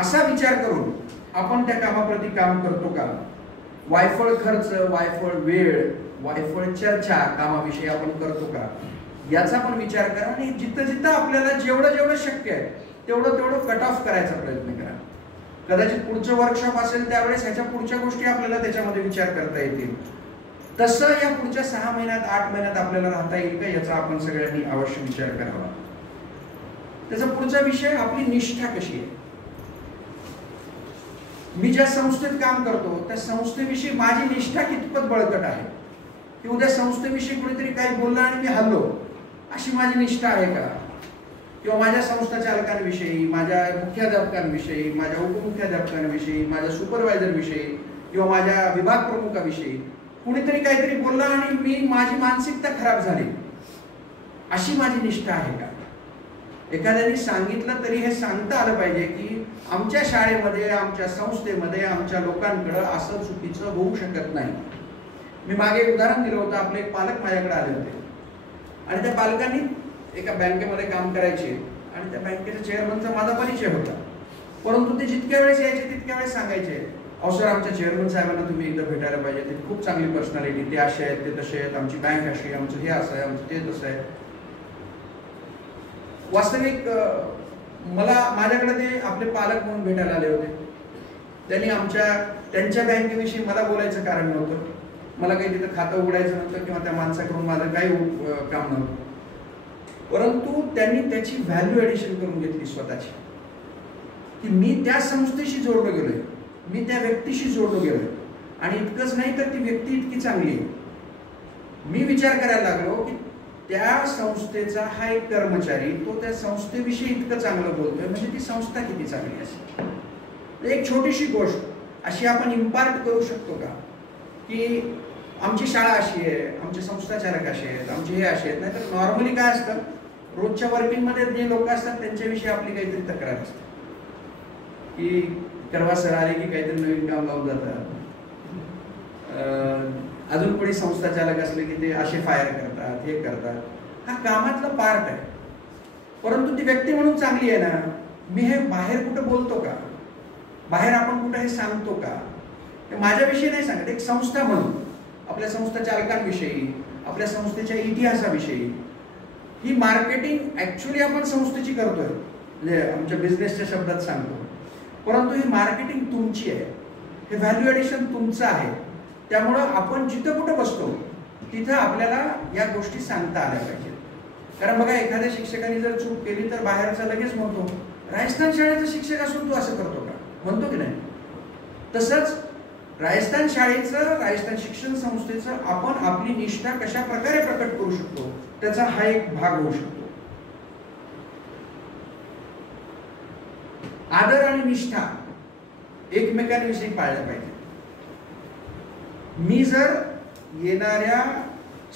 असा विचार करून आपण त्या कामाप्रती काम करतो का. वायफळ खर्च, वायफळ वेळ, वायफळ चर्चा कामाविषयी आपण करतो का, याचा पण विचार करा. आणि जिथं जिथं आपल्याला जेवढं शक्य आहे तेवढं कट ऑफ करायचा प्रयत्न करा. कदाचित पुढचं वर्कशॉप असेल त्यावेळेस ह्याच्या पुढच्या गोष्टी आपल्याला त्याच्यामध्ये विचार करता येतील. तसं या पुढच्या 6 महिन्यात 8 महिन्यात आपल्याला राहता येईल का, याचा आपण सगळ्यांनी अवश्य विचार करावा. त्याचा पुढचा विषय आपली निष्ठा कशी आहे. मी ज्या संस्थेत काम करतो त्या संस्थेविषयी माझी निष्ठा कितपत बळकट आहे, की उद्या संस्थेविषयी कोणीतरी काही बोललं आणि मी हल्लो, अशी माझी निष्ठा आहे का. किंवा माझ्या संस्था चालकांविषयी, माझ्या मुख्याध्यापकांविषयी, माझ्या उपमुख्याध्यापकांविषयी, माझ्या सुपरवायझरविषयी किंवा माझ्या विभाग प्रमुखाविषयी कुणीतरी काहीतरी बोललं आणि माझी मानसिकता खराब झाली, अशी माझी निष्ठा आहे का. एखाद्याने सांगितलं तरी हे सांगता आलं पाहिजे की आमच्या शाळेमध्ये, आमच्या संस्थेमध्ये, आमच्या लोकांकडे असं चुकीचं होऊ शकत नाही. मी मागे एक उदाहरण दिलं होतं. आपले एक पालक माझ्याकडे आले होते आणि त्या पालकांनी एका बँकेमध्ये काम करायचे आणि त्या बँकेच्या चेअरमनचा माझा परिचय होता. परंतु ते जितक्या वेळेस यायचे तितक्या वेळेस सांगायचे, अहो सर आमच्या चेअरमन साहेबांना तुम्ही एकदा भेटायला पाहिजे, ते खूप चांगली पर्सनॅलिटी, ते असे आहेत, ते तसे आहेत, आमची बँक अशी, आमचं हे असं आहे, आमचं ते तसं आहे. वास्तविक मला माझ्याकडे ते आपले पालक म्हणून भेटायला आले होते. त्यांनी त्यांच्या बँकेविषयी मला बोलायचं कारण नव्हतं. मला काही तिथं खातं उघडायचं नव्हतं किंवा त्या माणसाकडून माझं काही काम नव्हतं. परंतु त्यांनी त्याची व्हॅल्यू ॲडिशन करून घेतली स्वतःची, की मी त्या संस्थेशी जोडलो गेलोय, मी त्या व्यक्तीशी जोडलो गेलोय. आणि इतकंच नाही तर ती व्यक्ती इतकी चांगली आहे. मी विचार करायला लागलो की त्या संस्थेचा हा एक कर्मचारी, तो त्या संस्थेविषयी इतकं चांगलं बोलतोय, म्हणजे ती संस्था किती चांगली असेल. एक छोटीशी गोष्ट अशी आपण इम्पार्ट करू शकतो का, की आमची शाळा अशी आहे, आमचे संस्था चालक असे आहेत, आमचे हे असे आहेत. नाहीतर नॉर्मली काय असतं, रोजच्या वर्किंगमध्ये जे लोक असतात त्यांच्याविषयी आपली काहीतरी तक्रार असते, की करवा सर आले की काहीतरी नवीन काम लावून जातात. अजून कोणी संस्था चालक असले की ते असे फायर करतात, हे करतात. हा कामातला पार्ट आहे. परंतु ती व्यक्ती म्हणून चांगली आहे ना, मी हे बाहेर कुठं बोलतो का, बाहेर आपण कुठं हे सांगतो का. हे माझ्याविषयी नाही सांगत, एक संस्था म्हणून आपल्या संस्था चालकांविषयी, आपल्या संस्थेच्या इतिहासाविषयी ही मार्केटिंग ऍक्च्युली आपण संस्थेची करतोय, म्हणजे आमच्या बिझनेसच्या शब्दात सांगतो. परंतु ही मार्केटिंग तुमची आहे, हे व्हॅल्यू ॲडिशन तुमचं आहे. त्यामुळं आपण जिथं कुठं बसतो तिथं आपल्याला या गोष्टी सांगता आल्या पाहिजेत. कारण बघा, एखाद्या शिक्षकाने जर चूक केली तर बाहेरचा लगेच म्हणतो, राजस्थान शाळेचा शिक्षक असून तू असं करतो का, म्हणतो की नाही. तसंच राजस्थान शाळेचं, राजस्थान शिक्षण संस्थेचं आपण आपली निष्ठा कशा प्रकारे प्रकट करू शकतो त्याचा हा एक भाग होऊ शकतो. आदर आणि निष्ठा एकमेकांविषयी पाळल्या पाहिजे. मी जर येणाऱ्या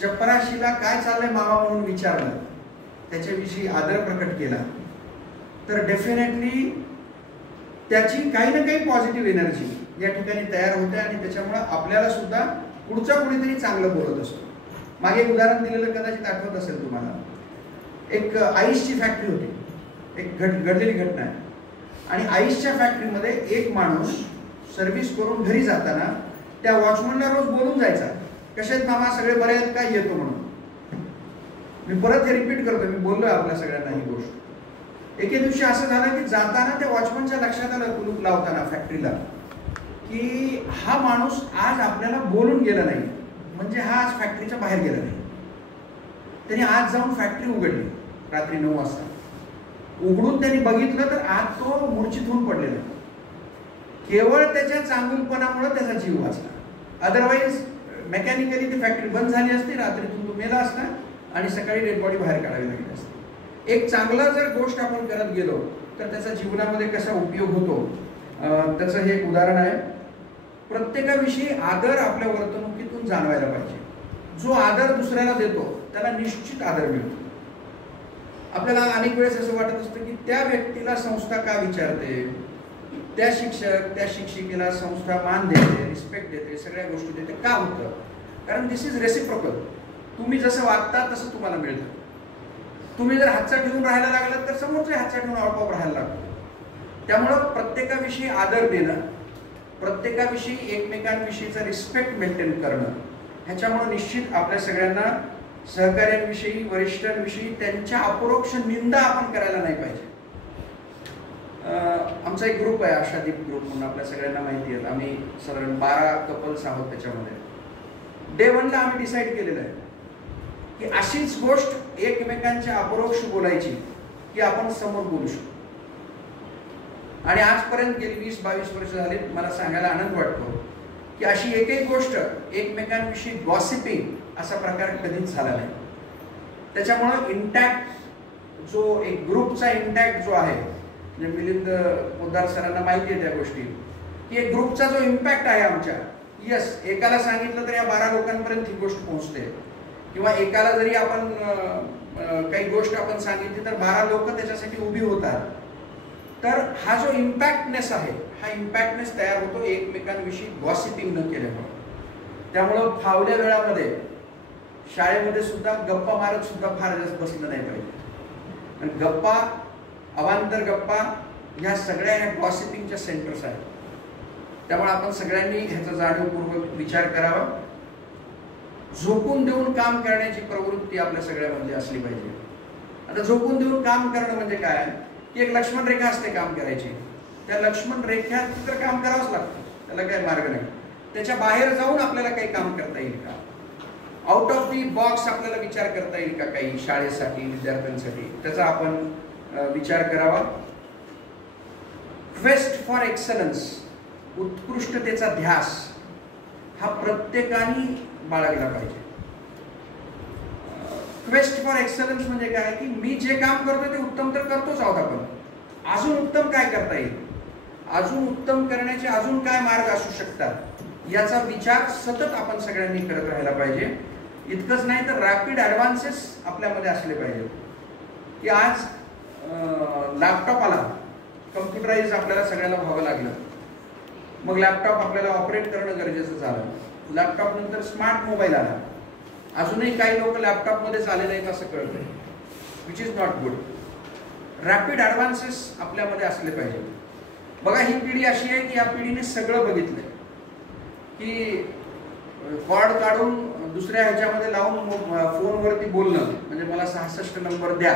चपराशीला काय चाललंय मामा म्हणून विचारलं, त्याच्याविषयी आदर प्रकट केला, तर डेफिनेटली त्याची काही ना काही पॉझिटिव्ह एनर्जी या ठिकाणी तयार होते आणि त्याच्यामुळे आपल्याला सुद्धा पुढचा कोणीतरी चांगलं बोलत असतो. मागे एक उदाहरण दिलेलं कदाचित आठवत असेल तुम्हाला. एक आईसची फॅक्टरी होती, एक घडलेली घटना आहे. आणि आईसच्या फॅक्टरीमध्ये एक माणूस सर्व्हिस करून घरी जाताना त्या वॉचमनला रोज बोलून जायचा, कसे आहेत मामा, सगळे बरे आहेत, काय येतो म्हणून. मी परत हे रिपीट करतो, मी बोललोय आपल्या सगळ्यांना ही गोष्ट. एके दिवशी असं झालं की जाताना त्या वॉचमनच्या लक्षात आलं, कुलूप लावताना फॅक्टरीला, की हा माणूस आज आपल्याला बोलून गेला नाही, म्हणजे हा आज फॅक्टरीच्या बाहेर गेला नाही. त्यांनी आज जाऊन फॅक्टरी उघडली रात्री 9 वाजता. उघडून त्यांनी बघितलं तर आज तो मूर्छित होऊन पडलेला. केवळ त्याच्या चांगुलपणामुळे त्याचा जीव वाचला. अदरवाईज मेकॅनिकली ती फॅक्टरी बंद झाली असती, रात्रीतून तो मेला असता आणि सकाळी डेड बॉडी बाहेर काढावी लागली असती. एक चांगला जर गोष्ट आपण करत गेलो तर त्याचा जीवनामध्ये कसा उपयोग होतो त्याचं हे एक उदाहरण आहे. प्रत्येकाविषयी आदर आपल्या वर्तणुकीतून जाणवायला पाहिजे. जो आदर दुसऱ्याला देतो त्याला निश्चित आदर मिळतो. आपल्याला अनेक वेळेस असं वाटत असतं की त्या व्यक्तीला संस्था का विचारते, त्या शिक्षक त्या शिक्षिकेला संस्था मान देते, रिस्पेक्ट देते, सगळ्या गोष्टी देते. का होतं? कारण दिस इज रेसिप्रोकल. तुम्ही जसं वागता तसं तुम्हाला मिळतं. तुम्ही जर हातचा ठेवून राहायला लागलात तर समोरचे हातचा ठेवून आपोआप राहायला लागतो. त्यामुळं प्रत्येकाविषयी आदर देणं, प्रत्येकाविषयी एकमेकांविषयीचा रिस्पेक्ट मेंटेन करणं, ह्याच्यामुळे निश्चित आपल्या सगळ्यांना सहकार्यांविषयी, वरिष्ठांविषयी त्यांच्या अपरोक्ष निंदा आपण करायला नाही पाहिजे. आमचा एक ग्रुप आहे, आशादीप ग्रुप म्हणून, आपल्या सगळ्यांना माहिती आहे. आम्ही साधारण 12 कपल्स आहोत. त्याच्यामध्ये डे 1ला आम्ही डिसाईड केलेलं आहे की अशीच गोष्ट एकमेकांच्या अपरोक्ष बोलायची की आपण समोर बोलू शकतो. आणि आजपर्यंत गेली 20-22 वर्ष झाली, मला सांगायला आनंद वाटतो की अशी एकही गोष्ट एकमेकांविषयी गॉसिपिंग असा प्रकार कधीच झाला नाही. त्याच्यामुळं इंटॅक्ट जो एक ग्रुपचा इंटॅक्ट जो आहे, म्हणजे मिलिंद पोद्दार सरांना माहिती आहे त्या गोष्टी, की एक ग्रुपचा जो इम्पॅक्ट आहे आमच्या, यस, एकाला सांगितलं तर या 12 लोकांपर्यंत ही गोष्ट पोहोचते, किंवा एकाला जरी आपण काही गोष्ट आपण सांगितली तर 12 लोक त्याच्यासाठी उभी होतात. तर हा जो इम्पॅक्टनेस आहे, हा इम्पॅक्टनेस तयार होतो एकमेकांविषयी गॉसिपिंग न केल्यामुळे. त्यामुळं फावल्या वेळामध्ये शाळेमध्ये सुद्धा गप्पा मारत सुद्धा फार जास्त बसलं नाही पाहिजे. आणि गप्पा, अवांतर गप्पा, ह्या सगळ्या ह्या गॉसिपिंगच्या सेंटर्स आहेत. त्यामुळे आपण सगळ्यांनी ह्याचा जाणीवपूर्वक विचार करावा. झोकून देऊन काम करण्याची प्रवृत्ती आपल्या सगळ्यामध्ये असली पाहिजे. आता झोकून देऊन काम करणं म्हणजे काय की एक लक्ष्मण रेखा असते काम करायची. त्या लक्ष्मण रेख्यात तर काम करावंच लागतं, त्याला काही मार्ग नाही. त्याच्या बाहेर जाऊन आपल्याला काही काम करता येईल का? आउट ऑफ दी बॉक्स आपल्याला विचार करता येईल का काही शाळेसाठी, विद्यार्थ्यांसाठी? त्याचा आपण विचार करावा. क्वेस्ट फॉर एक्सलन्स, उत्कृष्टतेचा ध्यास हा प्रत्येकाने बाळगला पाहिजे. क्वेस्ट फॉर एक्सलन्स म्हणजे काय की मी जे काम करतोय ते उत्तम तर करतोच आहोत आपण, अजून उत्तम काय करता येईल, अजून उत्तम करण्याचे अजून काय मार्ग असू शकतात, याचा विचार सतत आपण सगळ्यांनी करत राहायला पाहिजे. इतकंच नाही तर रॅपिड ॲडव्हान्सेस आपल्यामध्ये असले पाहिजे. की आज लॅपटॉप आला, कम्प्युटराइज आपल्याला सगळ्याला व्हावं लागलं, मग लॅपटॉप आपल्याला ऑपरेट करणं गरजेचं झालं. लॅपटॉप नंतर स्मार्ट मोबाईल आला, अजूनही काही लोक लॅपटॉपमध्येच आले नाहीत असं कळतंय, which is not good. Rapid advances आपल्यामध्ये असले पाहिजे. बघा, ही पिढी अशी आहे की या पिढीने सगळं बघितलंय की कॉर्ड काढून दुसऱ्या ह्याच्यामध्ये लावून फोनवरती बोलणं म्हणजे मला 66 नंबर द्या,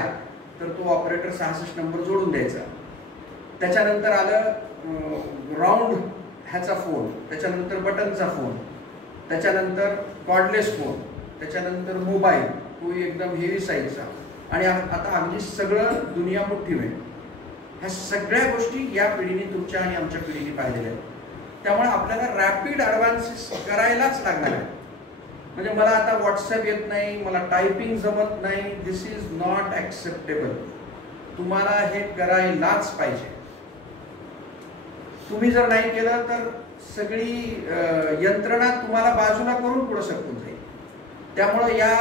तर तो ऑपरेटर 66 नंबर जोडून द्यायचा. त्याच्यानंतर आलं राऊंड ह्याचा फोन, त्याच्यानंतर बटनचा फोन, त्याच्यानंतर कॉर्डलेस फोन, त्याच्यानंतर मोबाईल, तो एकदम हेवी साईजचा, आणि आता अगदी सगळं दुनिया मोठी होईल. ह्या सगळ्या गोष्टी या पिढीने, तुमच्या आणि आमच्या पिढीने पाहिलेल्या आहेत. त्यामुळे आपल्याला रॅपिड ॲडव्हान्सेस करायलाच लागणार आहे. म्हणजे मला आता व्हॉट्सअप येत नाही, मला टायपिंग जमत नाही, दिस इज नॉट ॲक्सेप्टेबल. तुम्हाला हे करायलाच पाहिजे. तुम्ही जर नाही केलं तर सगळी यंत्रणा तुम्हाला बाजूला करून पुढे सरकून जाईल. त्यामुळं या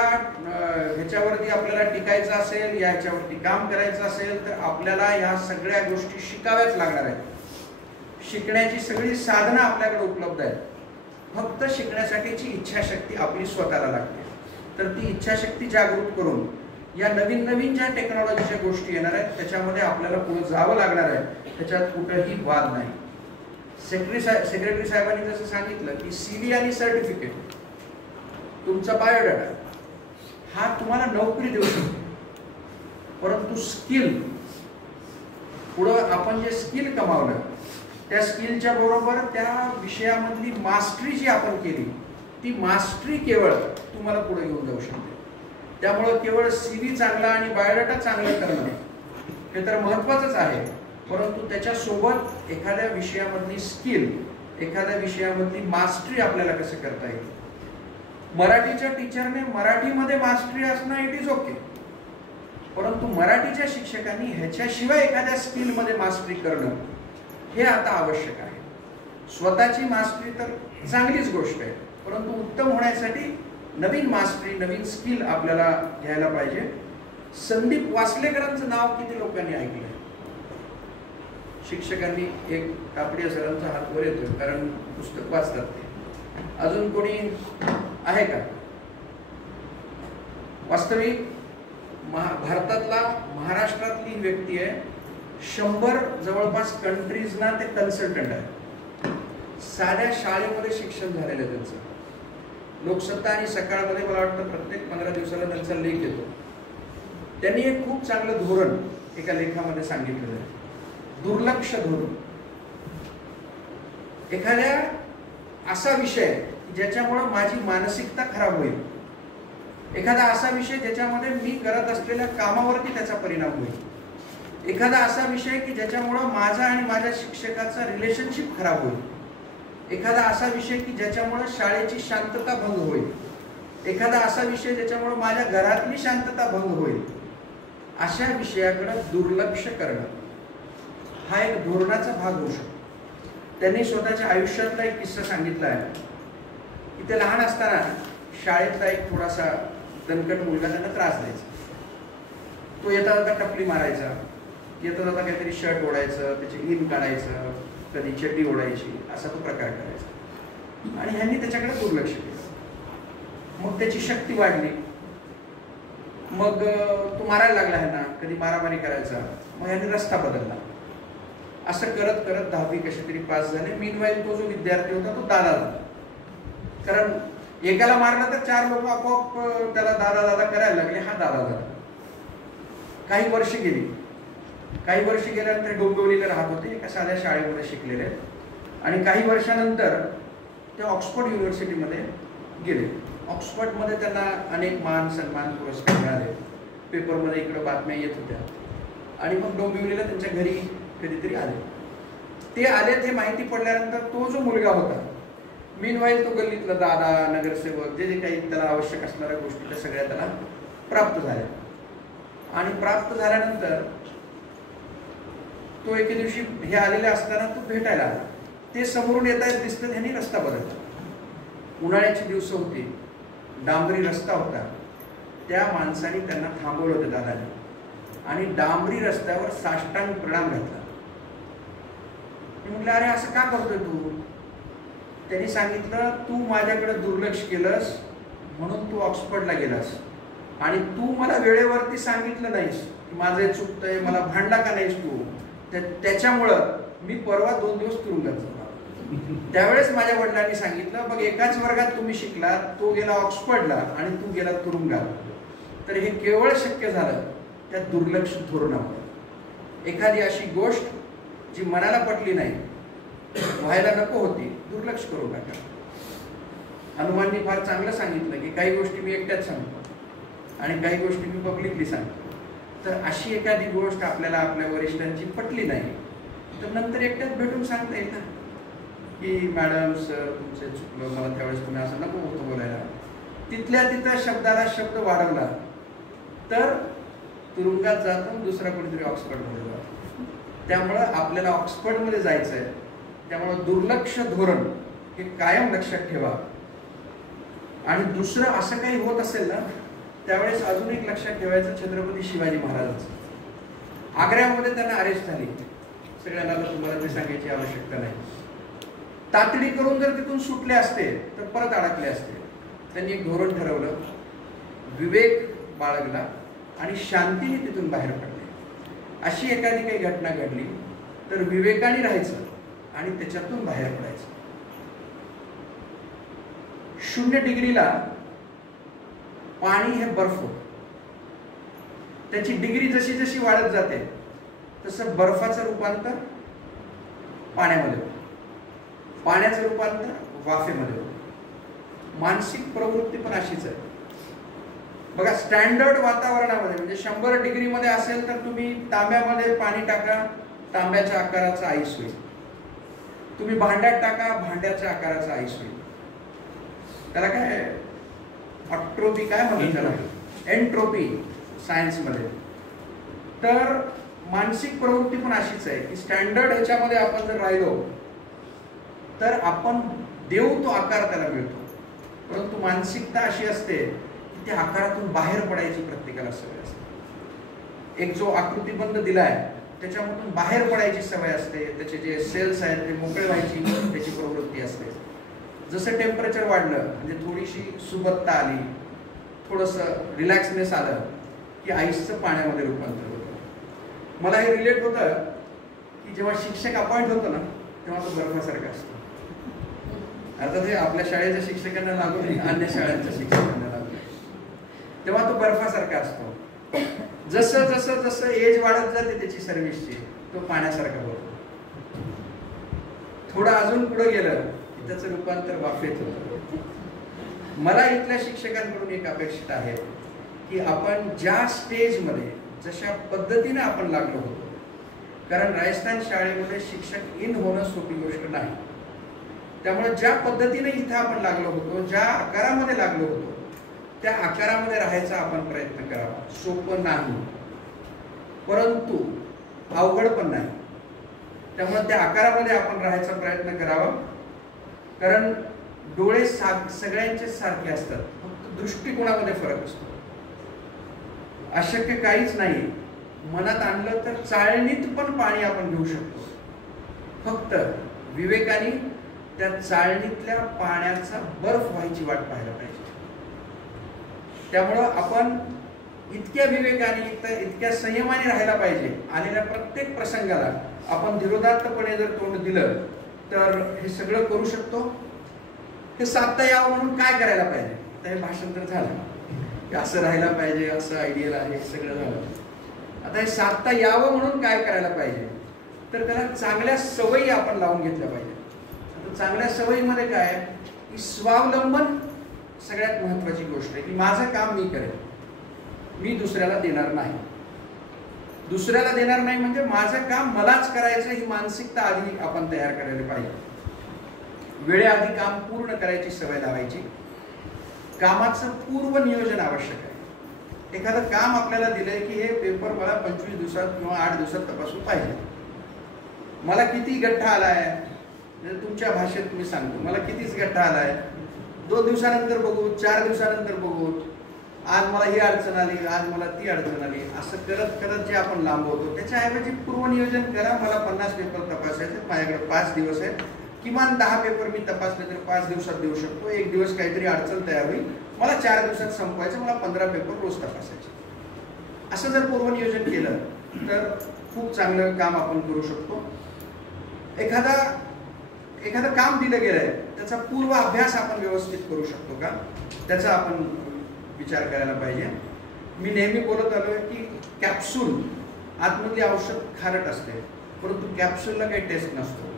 ह्याच्यावरती आपल्याला टिकायचं असेल, या ह्याच्यावरती काम करायचं असेल तर आपल्याला ह्या सगळ्या गोष्टी शिकाव्याच लागणार आहेत. शिकण्याची सगळी साधनं आपल्याकडे उपलब्ध आहेत. फक्त शिकण्यासाठीची इच्छाशक्ती आपली स्वतःला लागते. तर ती इच्छाशक्ती जागृत करून या नवीन नवीन ज्या टेक्नॉलॉजीच्या गोष्टी येणार आहेत त्याच्यामध्ये आपल्याला पुढे जावं लागणार आहे. त्याच्यात कुठंही वाद नाही. सेक्रेटरी साहेबांनी जसं सांगितलं की CV आणि सर्टिफिकेट, तुमचा बायोडाटा हा तुम्हाला नोकरी देऊ शकतो, परंतु स्किल, पुढं आपण जे स्किल कमावलं त्या स्किलच्या बरोबर त्या विषयामधली मास्टरी जी आपण केली ती मास्टरी केवळ तुम्हाला पुढे घेऊन जाऊ शकते. त्यामुळं केवळ CV चांगला आणि बायोडाटा चांगला करणं हे तर महत्त्वाचंच आहे, परंतु त्याच्यासोबत एखाद्या विषयामधली स्किल, एखाद्या विषयामधली मास्टरी आपल्याला कसं करता येईल. मराठीच्या टीचरने मराठीमध्ये मास्टरी असणं इट इज ओके, परंतु मराठीच्या शिक्षकांनी ह्याच्याशिवाय एखाद्या स्किलमध्ये मास्टरी करणं हे आता आवश्यक आहे. स्वतःची मास्टरी तर चांगलीच गोष्ट आहे, परंतु उत्तम होण्यासाठी नवीन मास्टरी, नवीन स्किल आपल्याला घ्यायला पाहिजे. संदीप वासलेकरांचं नाव किती लोकांनी ऐकलंय? शिक्षकांनी, एक तापडिया सरांचा हात वर येतोय कारण पुस्तक वाचतात ते. अजून कोणी आहे का? वास्तविक भारतातला, महाराष्ट्रातली व्यक्ती आहे. 100 जवळपास कंट्रीजना ते कन्सल्टंट आहे. साध्या शाळेमध्ये शिक्षण झालेलं आहे त्यांचं. लोकसत्ता आणि सकाळमध्ये मला वाटतं प्रत्येक 15 दिवसाला त्यांचा लेख येतो. त्यांनी एक खूप चांगलं धोरण एका लेखामध्ये सांगितलेलं आहे, दुर्लक्ष धोरण. एखाद्या असा विषय ज्याच्यामुळे माझी मानसिकता खराब होईल, एखादा असा विषय ज्याच्यामध्ये मी करत असलेल्या कामावरती त्याचा परिणाम होईल, एखादा असा विषय की ज्याच्यामुळं माझा आणि माझ्या शिक्षकाचा रिलेशनशिप खराब होईल, एखादा असा विषय की ज्याच्यामुळं शाळेची शांतता भंग होईल, एखादा असा विषय ज्याच्यामुळं माझ्या घरातली शांतता भंग होईल, अशा विषयाकडे दुर्लक्ष करणं हा एक धोरणाचा भाग होऊ शकतो. त्यांनी स्वतःच्या आयुष्यातला एक किस्सा सांगितला आहे की ते लहान असताना शाळेतला एक थोडासा दणकट मुलगा त्यांना त्रास द्यायचा. तो येता जाता टपली मारायचा, येता जाता काहीतरी शर्ट ओढायचं, त्याची इन काढायचं, कधी चड्डी ओढायची, असा तो प्रकार करायचा. आणि ह्यांनी त्याच्याकडे दुर्लक्ष केलं. मग त्याची शक्ती वाढली, मग तो मारायला लागला ह्यांना, कधी मारामारी करायचा. मग ह्यांनी रस्ता बदलला. असं करत करत 10वी कशी तरी पास झाले. मीनवाईल तो जो विद्यार्थी होता तो दादा झाला. कारण एकाला मारलं तर 4 लोक आपोआप त्याला दादा दादा करायला लागले. हा दादा झाला. काही वर्ष गेली. काही वर्ष गेल्यानंतर डोंबिवलीला राहत होते, एका साध्या शाळेमध्ये शिकलेले. आणि काही वर्षानंतर ते ऑक्सफर्ड युनिव्हर्सिटीमध्ये गेले. ऑक्सफर्डमध्ये त्यांना अनेक मान सन्मान पुरस्कार मिळाले. पेपरमध्ये इकडं बातम्या येत होत्या. आणि मग डोंबिवलीला त्यांच्या घरी कधीतरी आले. ते आले, ते माहिती पडल्यानंतर तो जो मुलगा होता, मीनवाईल तो गल्लीतला दादा, नगरसेवक, जे जे काही त्याला आवश्यक असणाऱ्या गोष्टी त्या सगळ्या त्याला प्राप्त झाल्या. आणि प्राप्त झाल्यानंतर तो एके दिवशी हे आलेले असताना तो भेटायला आला. ते समोरून येत आहेत दिसतं, त्यांनी रस्ता बदलला. उन्हाळ्याची दिवस होती, डांबरी रस्ता होता. त्या माणसाने त्यांना थांबवलं होतं दादाने, आणि डांबरी रस्त्यावर साष्टांग प्रणाम घातला. म्हटलं, अरे असं का करतोय तू? त्यांनी सांगितलं, तू माझ्याकडे दुर्लक्ष केलंस म्हणून तू ऑक्सफर्डला गेलास, आणि तू मला वेळेवरती सांगितलं नाहीस की माझं चुकतंय, मला भांडला का नाहीस तू, त्याच्यामुळं मी परवा 2 दिवस तुरुंगात झाला. त्यावेळेस माझ्या वडिलांनी सांगितलं, बघ एकाच वर्गात तुम्ही शिकलात, तो गेला ऑक्सफर्डला आणि तू गेला तुरुंगात. तर हे केवळ शक्य झालं त्या दुर्लक्ष धोरणामुळे. एखादी अशी गोष्ट जी मनाला पटली नाही, व्हायला नको होती, दुर्लक्ष करू नका. हनुमाननी फार चांगलं सांगितलं की काही गोष्टी मी एकट्याच सांगतो आणि काही गोष्टी मी पब्लिकली सांगतो. तर अशी एखादी गोष्ट आपल्याला आपल्या वरिष्ठांची पटली नाही तर नंतर एकट्यात भेटून सांगता येईल ना की मॅडम, सर, तुमचं चुकलं, मला त्यावेळेस तुम्ही असं नको होतं बोलायला. तिथल्या तिथं शब्दाला शब्द वाढवला तर तुरुंगात जातो, दुसरा कोणीतरी ऑक्सफर्डमध्ये जातो. त्यामुळं आपल्याला ऑक्सफर्डमध्ये जायचं आहे. त्यामुळं दुर्लक्ष धोरण हे कायम लक्षात ठेवा. आणि दुसरं असं काही होत असेल ना, त्यावेळेस अजून एक लक्षात ठेवायचं, छत्रपती शिवाजी महाराजांचं. आग्र्यामध्ये त्यांना अरेस्ट झाली. सगळ्यांना तुम्हाला ते सांगायची आवश्यकता नाही. तातडी करून जर तिथून सुटले असते तर परत अडकले असते. त्यांनी एक धोरण ठरवलं, विवेक बाळगला आणि शांतीने तिथून बाहेर पडले. अशी एखादी काही घटना घडली तर विवेकाने राहायचं आणि त्याच्यातून बाहेर पडायचं. 0 डिग्रीला पाणी हे बर्फ होतं. त्याची डिग्री जशी जशी वाढत जाते तसं बर्फाचं रूपांतर पाण्यामध्ये होतं, पाण्याचं रूपांतर वाफेमध्ये होतं. मानसिक प्रवृत्ती पण अशीच आहे. बघा, स्टँडर्ड वातावरणामध्ये म्हणजे 100 डिग्रीमध्ये असेल तर तुम्ही तांब्यामध्ये पाणी टाका, तांब्याच्या आकाराचा आईस होईल. तुम्ही भांड्यात टाका, भांड्याच्या आकाराचा आईस होईल. त्याला काय ऑट्रोपी काय म्हणतात, त्याला एंट्रोपी सायन्समध्ये. तर मानसिक प्रवृत्ती पण अशीच आहे की स्टँडर्ड ह्याच्यामध्ये आपण जर राहिलो तर आपण देऊ तो आकार त्याला मिळतो, परंतु मानसिकता अशी असते की त्या आकारातून बाहेर पडायची प्रत्येकाला सवय असते. एक जो आकृतीबंध दिलाय त्याच्यामधून बाहेर पडायची सवय असते, त्याचे जे सेल्स आहेत ते मोकळे व्हायची त्याची प्रवृत्ती असते. जसं टेम्परेचर वाढलं म्हणजे थोडीशी सुबत्ता आली, थोडंसं रिलॅक्सनेस आलं की आईसचं पाण्यामध्ये रूपांतर होतं. मला हे रिलेट होतं की जेव्हा शिक्षक अपॉइंट होतो ना तेव्हा तो बर्फासारखा असतो. आता ते आपल्या शाळेच्या शिक्षकांना लागू नाही, अन्य शाळांच्या शिक्षकांना लागू नाही, तेव्हा तो बर्फासारखा असतो. जसं जसं जसं एज वाढत जाते त्याची सर्व्हिसची तो पाण्यासारखा होतो. थोडं अजून पुढे गेलं की त्याचं रूपांतर वाफेत होतं. मला इथल्या शिक्षकांकडून एक अपेक्षित आहे की आपण ज्या स्टेजमध्ये जशा पद्धतीने आपण लागलो होतो, कारण राजस्थान शाळेमध्ये शिक्षक इन होणं सोपी गोष्ट नाही, त्यामुळे ज्या पद्धतीने इथं आपण लागलो होतो, ज्या आकारामध्ये लागलो होतो त्या आकारामध्ये राहायचा आपण प्रयत्न करावा. सोपं नाही परंतु अवघड पण नाही, त्यामुळे त्या आकारामध्ये आपण राहायचा प्रयत्न करावा. कारण डोळे सगळ्यांचे सारखे असतात, फक्त दृष्टिकोनामध्ये फरक असतो. अशक्य काहीच नाही. मनात आणलं तर चाळणीत पण पाणी आपण घेऊ शकतो, फक्त विवेकाने त्या चाळणीतल्या पाण्याचा बर्फ व्हायची वाट पाहायला पाहिजे. त्यामुळं आपण इतक्या विवेकाने इतक्या संयमाने राहायला पाहिजे. आलेल्या प्रत्येक प्रसंगाला आपण धीरोदात्तपणे जर तोंड दिलं तर हे सगळं करू शकतो. हे साधता यावं म्हणून काय करायला पाहिजे? आता हे भाषांतर झालं, असं राहायला पाहिजे, असं आयडियल आहे, सगळं झालं. आता हे साधता यावं म्हणून काय करायला पाहिजे? तर त्याला चांगल्या सवयी आपण लावून घेतल्या पाहिजे. आता चांगल्या सवयीमध्ये काय आहे की स्वावलंबन सगळ्यात महत्वाची गोष्ट आहे. की माझं काम मी करेन, मी दुसऱ्याला देणार नाही. दुसऱ्याला देणार नाही म्हणजे माझं काम मलाच करायचं ही मानसिकता आधी आपण तयार करायला पाहिजे. वेळेआधी काम पूर्ण करायची सवय लावायची. कामाचं पूर्व नियोजन आवश्यक आहे. एखादं काम आपल्याला दिलंय की हे पेपर मला 25 दिवसात किंवा 8 दिवसात तपासून पाहिजे. मला किती गठ्ठा आलाय, तुमच्या भाषेत मी सांगतो, मला कितीच गठ्ठा आलाय, 2 दिवसानंतर बघू, 4 दिवसानंतर बघू, आज मला ही अडचण आली, आज मला ती अडचण आली, असं करत करत जे आपण लांबवतो त्याच्याऐवजी पूर्वनियोजन करा. मला 50 पेपर तपासायचे, माझ्याकडे 5 दिवस आहेत, किमान 10 पेपर मी तपासले तर 5 दिवसात देऊ शकतो. एक दिवस काहीतरी अडचण तयार होईल, मला 4 दिवसात संपवायचं, मला 15 पेपर रोज तपासायचे. असं जर पूर्वनियोजन केलं तर खूप चांगलं काम आपण करू शकतो. एखादं काम दिलं गेलंय त्याचा पूर्व अभ्यास आपण व्यवस्थित करू शकतो का, त्याचा आपण विचार करायला पाहिजे. मी नेहमी बोलत आलोय की कॅप्सूल आतमधली औषध खारट असते, परंतु कॅप्सूलला काही टेस्ट नसतो.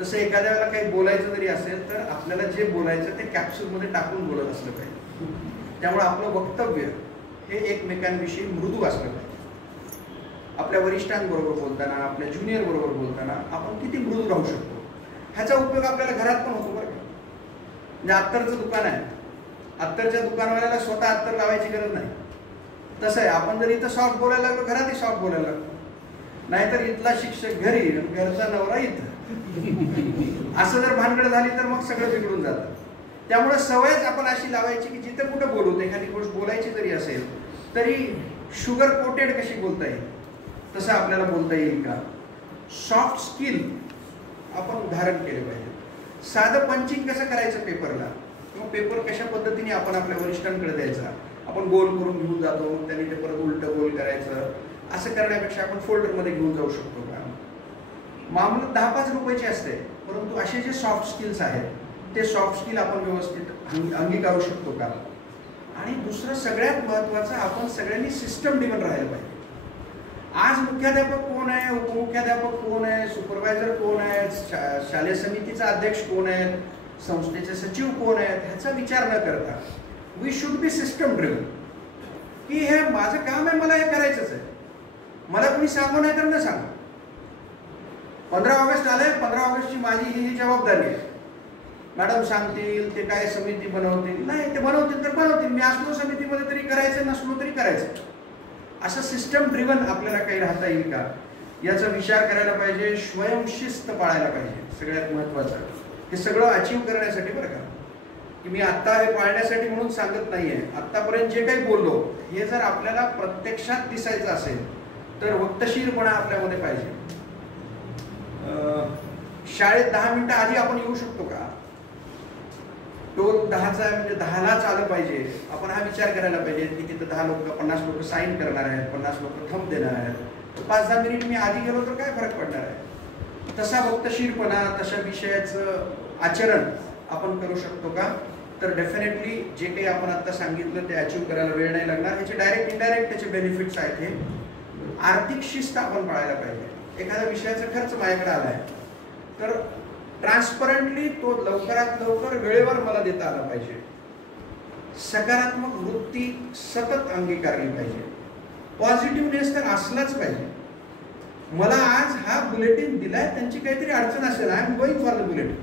तसं एखाद्या वेळेला काही बोलायचं जरी असेल तर आपल्याला जे बोलायचं ते कॅप्सूलमध्ये टाकून बोलत असलं पाहिजे. त्यामुळे आपलं वक्तव्य हे एकमेकांविषयी मृदू असलं पाहिजे. आपल्या वरिष्ठांबरोबर बोलताना, आपल्या ज्युनियर बरोबर बोलताना आपण किती मृदू राहू शकतो ह्याचा उपयोग आपल्याला घरात पण होतो. बरं का, म्हणजे अत्तरचं दुकान आहे, अत्तरच्या दुकानवाल्याला स्वतः अत्तर लावायची गरज नाही. तसं आहे, आपण जर इथं सॉफ्ट बोलायला लागलो घरातही सॉफ्ट बोलायला लागलो, नाहीतर इथला शिक्षक घरी, घरचा नवरा इथं, असं जर भानगड झाली तर मग सगळं बिघडून जातं. त्यामुळे सवयच आपण अशी लावायची की जिथं कुठं बोलू, एखादी गोष्ट बोलायची जरी असेल तरी शुगर कोटेड कशी बोलता येईल तसं आपल्याला बोलता येईल का. सॉफ्ट स्किल आपण धारण केले पाहिजे. साधं पंचिंग कसं करायचं पेपरला, किंवा पेपर कशा पद्धतीने आपण आपल्या वरिष्ठांकडे द्यायचा, आपण गोल करून घेऊन जातो, त्यांनी ते परत उलटं गोल करायचं, असं करण्यापेक्षा आपण फोल्डरमध्ये घेऊन जाऊ शकतो का. मामूल 10-5 रुपयाची असते, परंतु असे जे सॉफ्ट स्किल्स आहेत ते सॉफ्ट स्किल आपण व्यवस्थित अंगीकारू शकतो का. आणि दुसरं सगळ्यात महत्त्वाचं, आपण सगळ्यांनी सिस्टम डिपेंड राहायला पाहिजे. आज मुख्याध्यापक कोण आहे, उपमुख्याध्यापक कोण आहे, सुपरवायझर कोण आहे, शालेय समितीचा अध्यक्ष कोण आहे, संस्थेचे सचिव कोण आहेत, ह्याचा विचार न करता we should be system driven. की हे माझं काम आहे, मला हे करायचंच आहे, मला कोणी सांगू नाही तर न सांगू. 15 ऑगस्ट आले, 15 ऑगस्टची माझी ही जबाबदारी आहे. मॅडम सांगतील, ते काय समिती बनवतील, नाही ते बनवतील तर बनवतील, मी असलो समितीमध्ये तरी करायचं, नसलो तरी करायचं. असं सिस्टम ड्रिव्हन आपल्याला काही राहता येईल का याचा विचार करायला पाहिजे. स्वयंशिस्त पाळायला पाहिजे. सगळ्यात महत्त्वाचं हे सगळं अचीव करण्यासाठी बरं का, की मी आत्ता हे पाळण्यासाठी म्हणून सांगत नाहीये. आत्तापर्यंत जे काही बोललो हे जर आपल्याला प्रत्यक्षात दिसायचं असेल तर वक्तशीरपणा आपल्यामध्ये पाहिजे. शाळेत 10 मिनिटं आधी आपण येऊ शकतो का? टोल 10चा आहे म्हणजे 10लाच आलं पाहिजे. आपण हा विचार करायला पाहिजे की तिथं 10 लोक 50 लोक साईन करणार आहेत, 50 लोक थंब देणार आहेत. 5-10 मिनिट मी आधी गेलो तर काय फरक पडणार आहे? तसा वक्तशीरपणा, तशा विषयाचं आचरण आपण करू शकतो का? तर डेफिनेटली जे काही आपण आता सांगितलं ते अचीव करायला वेळ नाही लागणार. ह्याचे डायरेक्ट इनडायरेक्ट त्याचे बेनिफिट्स आहेत. हे आर्थिक शिस्त आपण पाळायला पाहिजे. एखाद्या विषयाचा खर्च माझ्याकडे आला आहे तर ट्रान्सपरंटली तो लवकरात लवकर वेळेवर मला देता आला पाहिजे. सकारात्मक वृत्ती सतत अंगीकारली पाहिजे. पॉझिटिव्हनेस तर असलाच पाहिजे. मला आज हा बुलेटिन दिलाय, त्यांची काहीतरी अडचण असेल, I am going for the bulletin.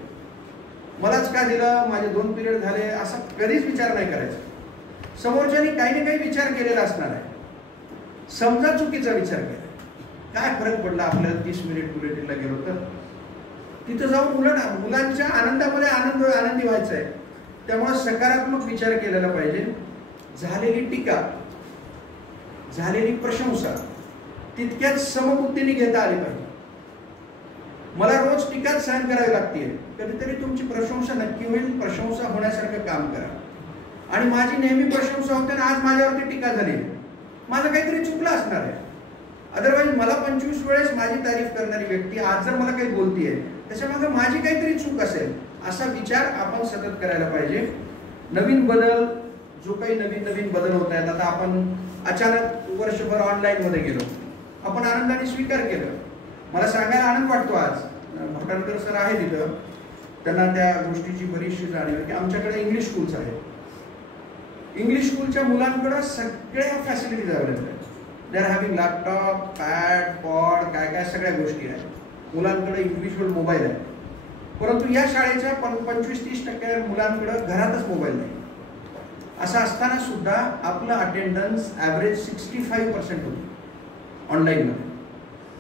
मलाच का दिलं, माझे 2 पिरियड झाले, असा कधीच विचार नाही करायचा. समोरच्याने काही ना काही विचार केलेला असणार आहे. समजा चुकीचा विचार केला, काय फरक पडला आपल्याला 30 मिनिट बुलेटिनला गेलो तर? तिथं जाऊन मुलांच्या आनंदामध्ये आनंदी व्हायचं आहे. त्यामुळे सकारात्मक विचार केलेला पाहिजे. झालेली टीका, झालेली प्रशंसा तितक्याच समबुद्धीने घेता आली पाहिजे. मला रोज टीकाच सहन करावी लागते, कधीतरी तुमची प्रशंसा नक्की होईल. प्रशंसा होण्यासारखं काम करा. आणि माझी नेहमी प्रशंसा होते ना, आज माझ्यावरती टीका झाली, माझं काहीतरी चुकलं असणार आहे. अदरवाईज मला 25 वेळेस माझी तारीफ करणारी व्यक्ती आज जर मला काही बोलतीये, त्याच्यामागे माझी काहीतरी चूक असेल, असा विचार आपण सतत करायला पाहिजे. नवीन बदल, जो काही नवीन बदल होत आहेत, आता आपण अचानक वर्षभर ऑनलाईन मध्ये गेलो, आपण आनंदाने स्वीकार केलं. मला सांगायला आनंद वाटतो. आज भटाणकर सर आहे तिथं, त्यांना त्या गोष्टीची बरीचशी जाणीव आहे की आमच्याकडे इंग्लिश स्कूल्स आहेत. इंग्लिश स्कूलच्या मुलांकडे सगळ्या फॅसिलिटीज अवेलेबल आहेत. They are having laptop, pad, pod, काय सगळ्या गोष्टी आहेत. मुलांकडे इंडिव्हिज्युअल मोबाईल आहे. परंतु या शाळेच्या 25-30% मुलांकडे घरातच मोबाईल नाही. असं असताना सुद्धा आपलं अटेंडन्स ॲव्हरेज 65% होती ऑनलाईनमध्ये.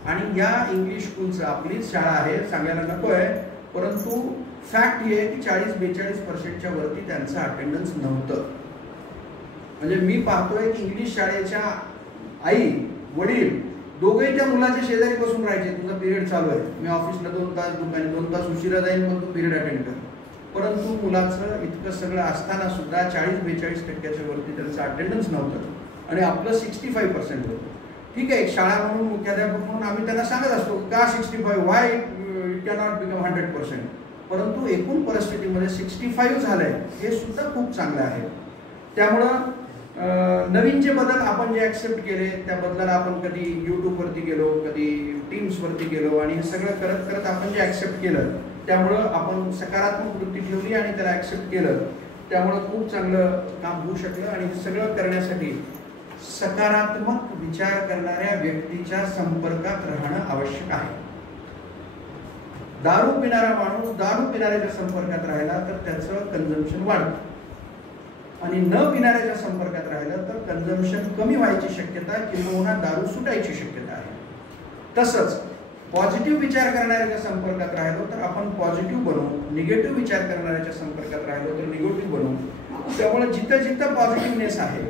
आणि या इंग्लिश स्कूलचं, आपलीच शाळा आहे, सांगायला नको आहे, परंतु फॅक्ट ही आहे की 40-42%च्या वरती त्यांचं अटेंडन्स नव्हतं. म्हणजे मी पाहतोय की इंग्लिश शाळेच्या आई वडील दोघेही त्या मुलाच्या शेजारी बसून राहायचे. तुझा पिरियड चालू आहे, मी ऑफिसला 2 तास, दुपारी 2 तास उशिरा जाईल, मग तू पिरियड अटेंड कर. परंतु मुलाचं इतकं सगळं असताना सुद्धा 40-42% वरती त्यांचं अटेंडन्स नव्हतं आणि आपलं 65% होतं. ठीक आहे, एक शाळा म्हणून, मुख्याध्यापक म्हणून आम्ही त्यांना सांगत असतो का 65, व्हाय इट कॅनॉट बिकम 100%. परंतु एकूण परिस्थितीमध्ये 65 झालंय, हे सुद्धा खूप चांगलं आहे. त्यामुळं नवीन जे बदल आपण जे ॲक्सेप्ट केले, त्या बदलाला आपण कधी यूट्यूबवरती गेलो, कधी टीम्सवरती गेलो, आणि हे सगळं करत करत आपण जे ॲक्सेप्ट केलं, त्यामुळं आपण सकारात्मक वृत्ती ठेवली आणि त्याला ॲक्सेप्ट केलं. त्यामुळं खूप चांगलं काम होऊ शकलं. आणि हे सगळं करण्यासाठी सकारात्मक विचार करणाऱ्या व्यक्तीच्या संपर्कात राहणं आवश्यक आहे. दारू पिणारा माणूस दारू पिणाऱ्याच्या संपर्कात राहिला तर त्याचं कन्झम्पशन वाढतं, आणि न पिणाऱ्याच्या संपर्कात राहिलं तर कन्झम्पशन कमी व्हायची शक्यता किंवा दारू सुटायची शक्यता आहे. तसंच पॉझिटिव्ह विचार करणाऱ्याच्या संपर्कात राहिलो तर आपण पॉझिटिव्ह बनवू, निगेटिव्ह विचार करणाऱ्याच्या संपर्कात राहिलो तर निगेटिव्ह बनवू. त्यामुळे जिथं जिथं पॉझिटिव्हनेस आहे,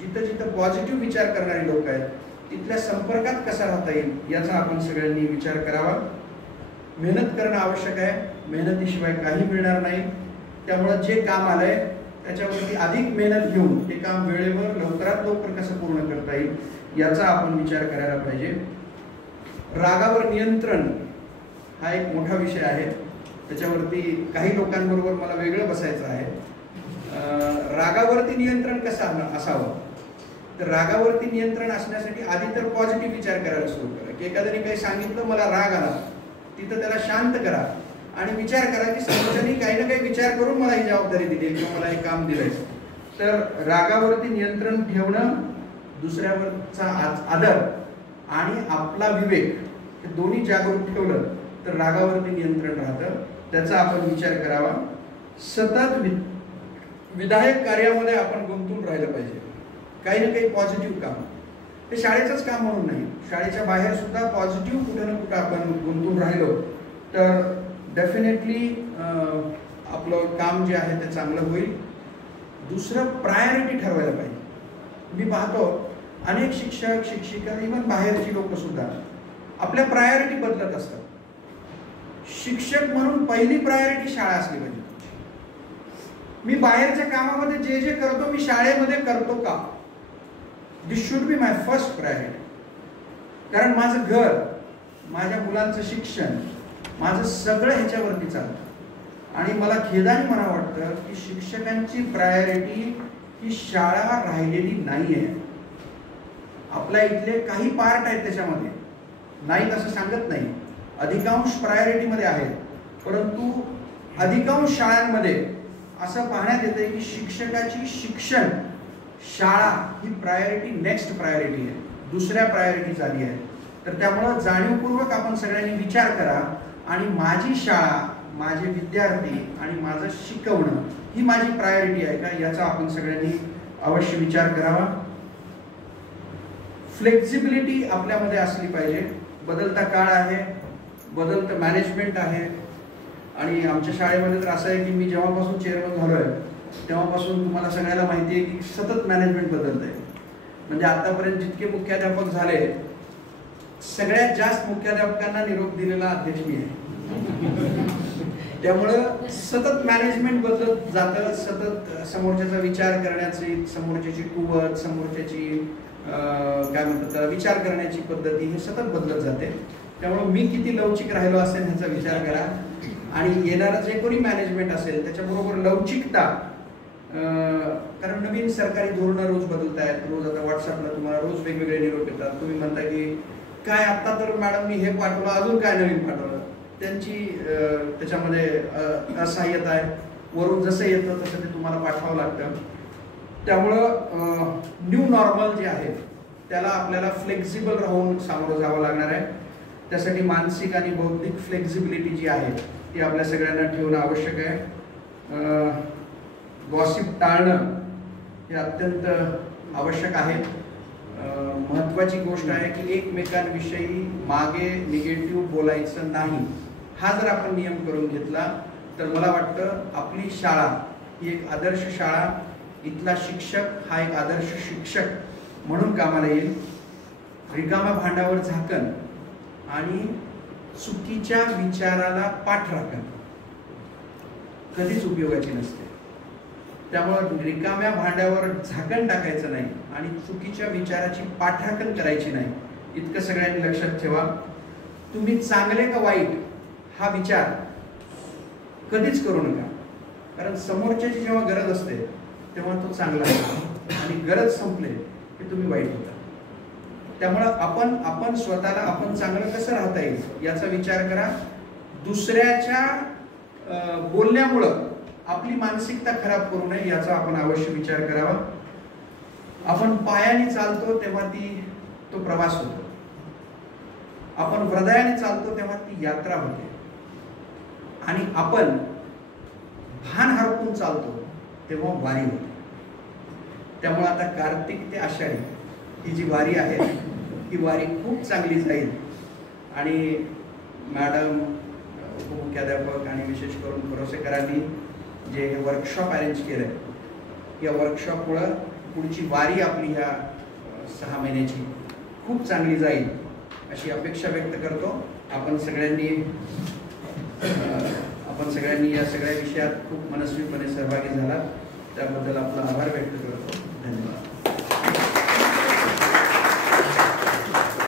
जिथं जिथं पॉझिटिव्ह विचार करणारी लोक आहेत, तिथल्या संपर्कात कसा राहता येईल याचा आपण सगळ्यांनी विचार करावा. मेहनत करणं आवश्यक आहे. मेहनतीशिवाय काही मिळणार नाही. त्यामुळं जे काम आलंय त्याच्यावरती अधिक मेहनत घेऊन ते काम वेळेवर लवकरात लवकर कसं पूर्ण करता येईल याचा आपण विचार करायला पाहिजे. रागावर नियंत्रण हा एक मोठा विषय आहे. त्याच्यावरती काही लोकांबरोबर मला वेगळं बसायचं आहे. रागावरती नियंत्रण कसं असावं, तर रागावरती नियंत्रण असण्यासाठी आधी तर पॉझिटिव्ह विचार करायला सुरू करा. की एखाद्याने काही सांगितलं, मला राग आला, तिथं त्याला शांत करा आणि विचार करा की समोरच्यानी काही ना काही विचार करून मला ही जबाबदारी दिली किंवा मला हे काम दिलंय. तर रागावरती नियंत्रण ठेवणं, दुसऱ्यावरचा आदर आणि आपला विवेक हे दोन्ही जागरूक ठेवलं तर रागावरती नियंत्रण राहतं. त्याचा आपण विचार करावा. सतत विधायक कार्यामध्ये आपण गुंतून राहिलं पाहिजे. काही ना काही पॉझिटिव्ह काम. हे शाळेचंच काम म्हणून नाही, शाळेच्या बाहेर सुद्धा पॉझिटिव्ह कुठे ना कुठं आपण गुंतून राहिलो तर डेफिनेटली आपलं काम जे आहे ते चांगलं होईल. दुसरं प्रायोरिटी ठरवायला पाहिजे. मी पाहतो अनेक शिक्षक शिक्षिका इव्हन बाहेरची लोक सुद्धा आपल्या प्रायोरिटी बदलत असतात. शिक्षक म्हणून पहिली प्रायोरिटी शाळा असली पाहिजे. मी बाहेरच्या कामामध्ये जे जे करतो मी शाळेमध्ये करतो का, this should be my first priority. कारण माझं घर, माझ्या मुलांचं शिक्षण, माझं सगळं ह्याच्यावरती चालतं. आणि मला खेदाने मला वाटतं की शिक्षकांची प्रायोरिटी ही शाळा राहिलेली नाही आहे. आपल्या इथले काही पार्ट आहेत त्याच्यामध्ये, नाहीत असं सांगत नाही, अधिकांश प्रायोरिटीमध्ये आहेत. परंतु अधिकांश शाळांमध्ये असं पाहण्यात येते की शिक्षकाची शिक्षण, शाळा ही प्रायोरिटी, नेक्स्ट प्रायोरिटी आहे, दुसऱ्या प्रायोरिटी झाली आहे. तर त्यामुळं जाणीवपूर्वक आपण सगळ्यांनी विचार करा आणि माझी शाळा, माझे विद्यार्थी आणि माझं शिकवणं ही माझी प्रायोरिटी आहे का, याचा आपण सगळ्यांनी अवश्य विचार करावा. फ्लेक्झिबिलिटी आपल्यामध्ये असली पाहिजे. बदलता काळ आहे, बदलतं मॅनेजमेंट आहे. आणि आमच्या शाळेमध्ये तर असं आहे की मी जेव्हापासून चेअरमन झालोय तेव्हापासून तुम्हाला सगळ्याला माहिती आहे की सतत मॅनेजमेंट बदलत आहे. म्हणजे आतापर्यंत जितके मुख्याध्यापक झाले, सगळ्यात जास्त मुख्याध्यापकांना निरोप दिलेला अध्यक्ष मी आहे. त्यामुळं सतत मॅनेजमेंट बदलत जातं. सतत समोरच्याचा विचार करण्याची, समोरच्याची कुवत, समोरच्याची काय म्हणतात त्याला विचार करण्याची पद्धती ही सतत बदलत जाते. त्यामुळे मी किती लवचिक राहिलो असेल ह्याचा विचार करा. आणि येणारं जे कोणी मॅनेजमेंट असेल त्याच्याबरोबर लवचिकता, कारण नवीन सरकारी धोरणं रोज बदलत आहेत. रोज आता व्हॉट्सअपला तुम्हाला रोज वेगवेगळे निरोप येतात. तुम्ही म्हणता की काय आत्ता तर मॅडम मी हे पाठवलं, अजून काय नवीन पाठवलं. त्यांची त्याच्यामध्ये असहाय्यता आहे. वरून जसं येतं तसं ते तुम्हाला पाठवावं लागतं. त्यामुळं न्यू नॉर्मल जे आहे त्याला आपल्याला फ्लेक्झिबल राहून सामोरं जावं लागणार आहे. त्यासाठी मानसिक आणि बौद्धिक फ्लेक्झिबिलिटी जी आहे ती आपल्या सगळ्यांना ठेवणं आवश्यक आहे. गॉसिप टाळणं हे अत्यंत आवश्यक आहे. महत्त्वाची गोष्ट आहे की एकमेकांविषयी मागे निगेटिव्ह बोलायचं नाही. हा जर आपण नियम करून घेतला तर मला वाटतं आपली शाळा ही एक आदर्श शाळा, इथला शिक्षक हा एक आदर्श शिक्षक म्हणून कामाला येईल. रिकाम्या भांड्यावर झाकण आणि चुकीच्या विचाराला पाठराखण कधीच उपयोगाची नसते. त्यामुळे रिकाम्या भांड्यावर झाकण टाकायचं नाही आणि चुकीच्या विचाराची पाठराखण करायची नाही. इतकं सगळ्यांनी लक्षात ठेवा. तुम्ही चांगले का वाईट हा विचार कधीच करू नका. कारण समोरच्याची जेव्हा गरज असते तेव्हा तो चांगला आहे आणि गरज संपले की तुम्ही वाईट होता. त्यामुळं आपण स्वतःला आपण चांगलं कसं राहता येईल याचा विचार करा. दुसऱ्याच्या बोलण्यामुळं आपली मानसिकता खराब करू नये याचा आपण अवश्य विचार करावा. आपण पायाने चालतो तेव्हा तो प्रवास होतो. आपण हृदयाने चालतो तेव्हा ती यात्रा होते. आणि आपण भान हरपून चालतो तेव्हा वारी होते. त्यामुळे आता कार्तिक ते आषाढी ही जी वारी आहे ही वारी खूप चांगली जाईल. आणि मॅडम, उपमुख्याध्यापक आणि विशेष करून भरोसेकरांनी जे वर्कशॉप अरेंज केलं आहे, या वर्कशॉपमुळं पुढची वारी आपली ह्या 6 महिन्याची खूप चांगली जाईल अशी अपेक्षा व्यक्त करतो. आपण सगळ्यांनी या सगळ्या विषयात खूप मनस्वीपणे सहभागी झालात त्याबद्दल आपला आभार व्यक्त करतो.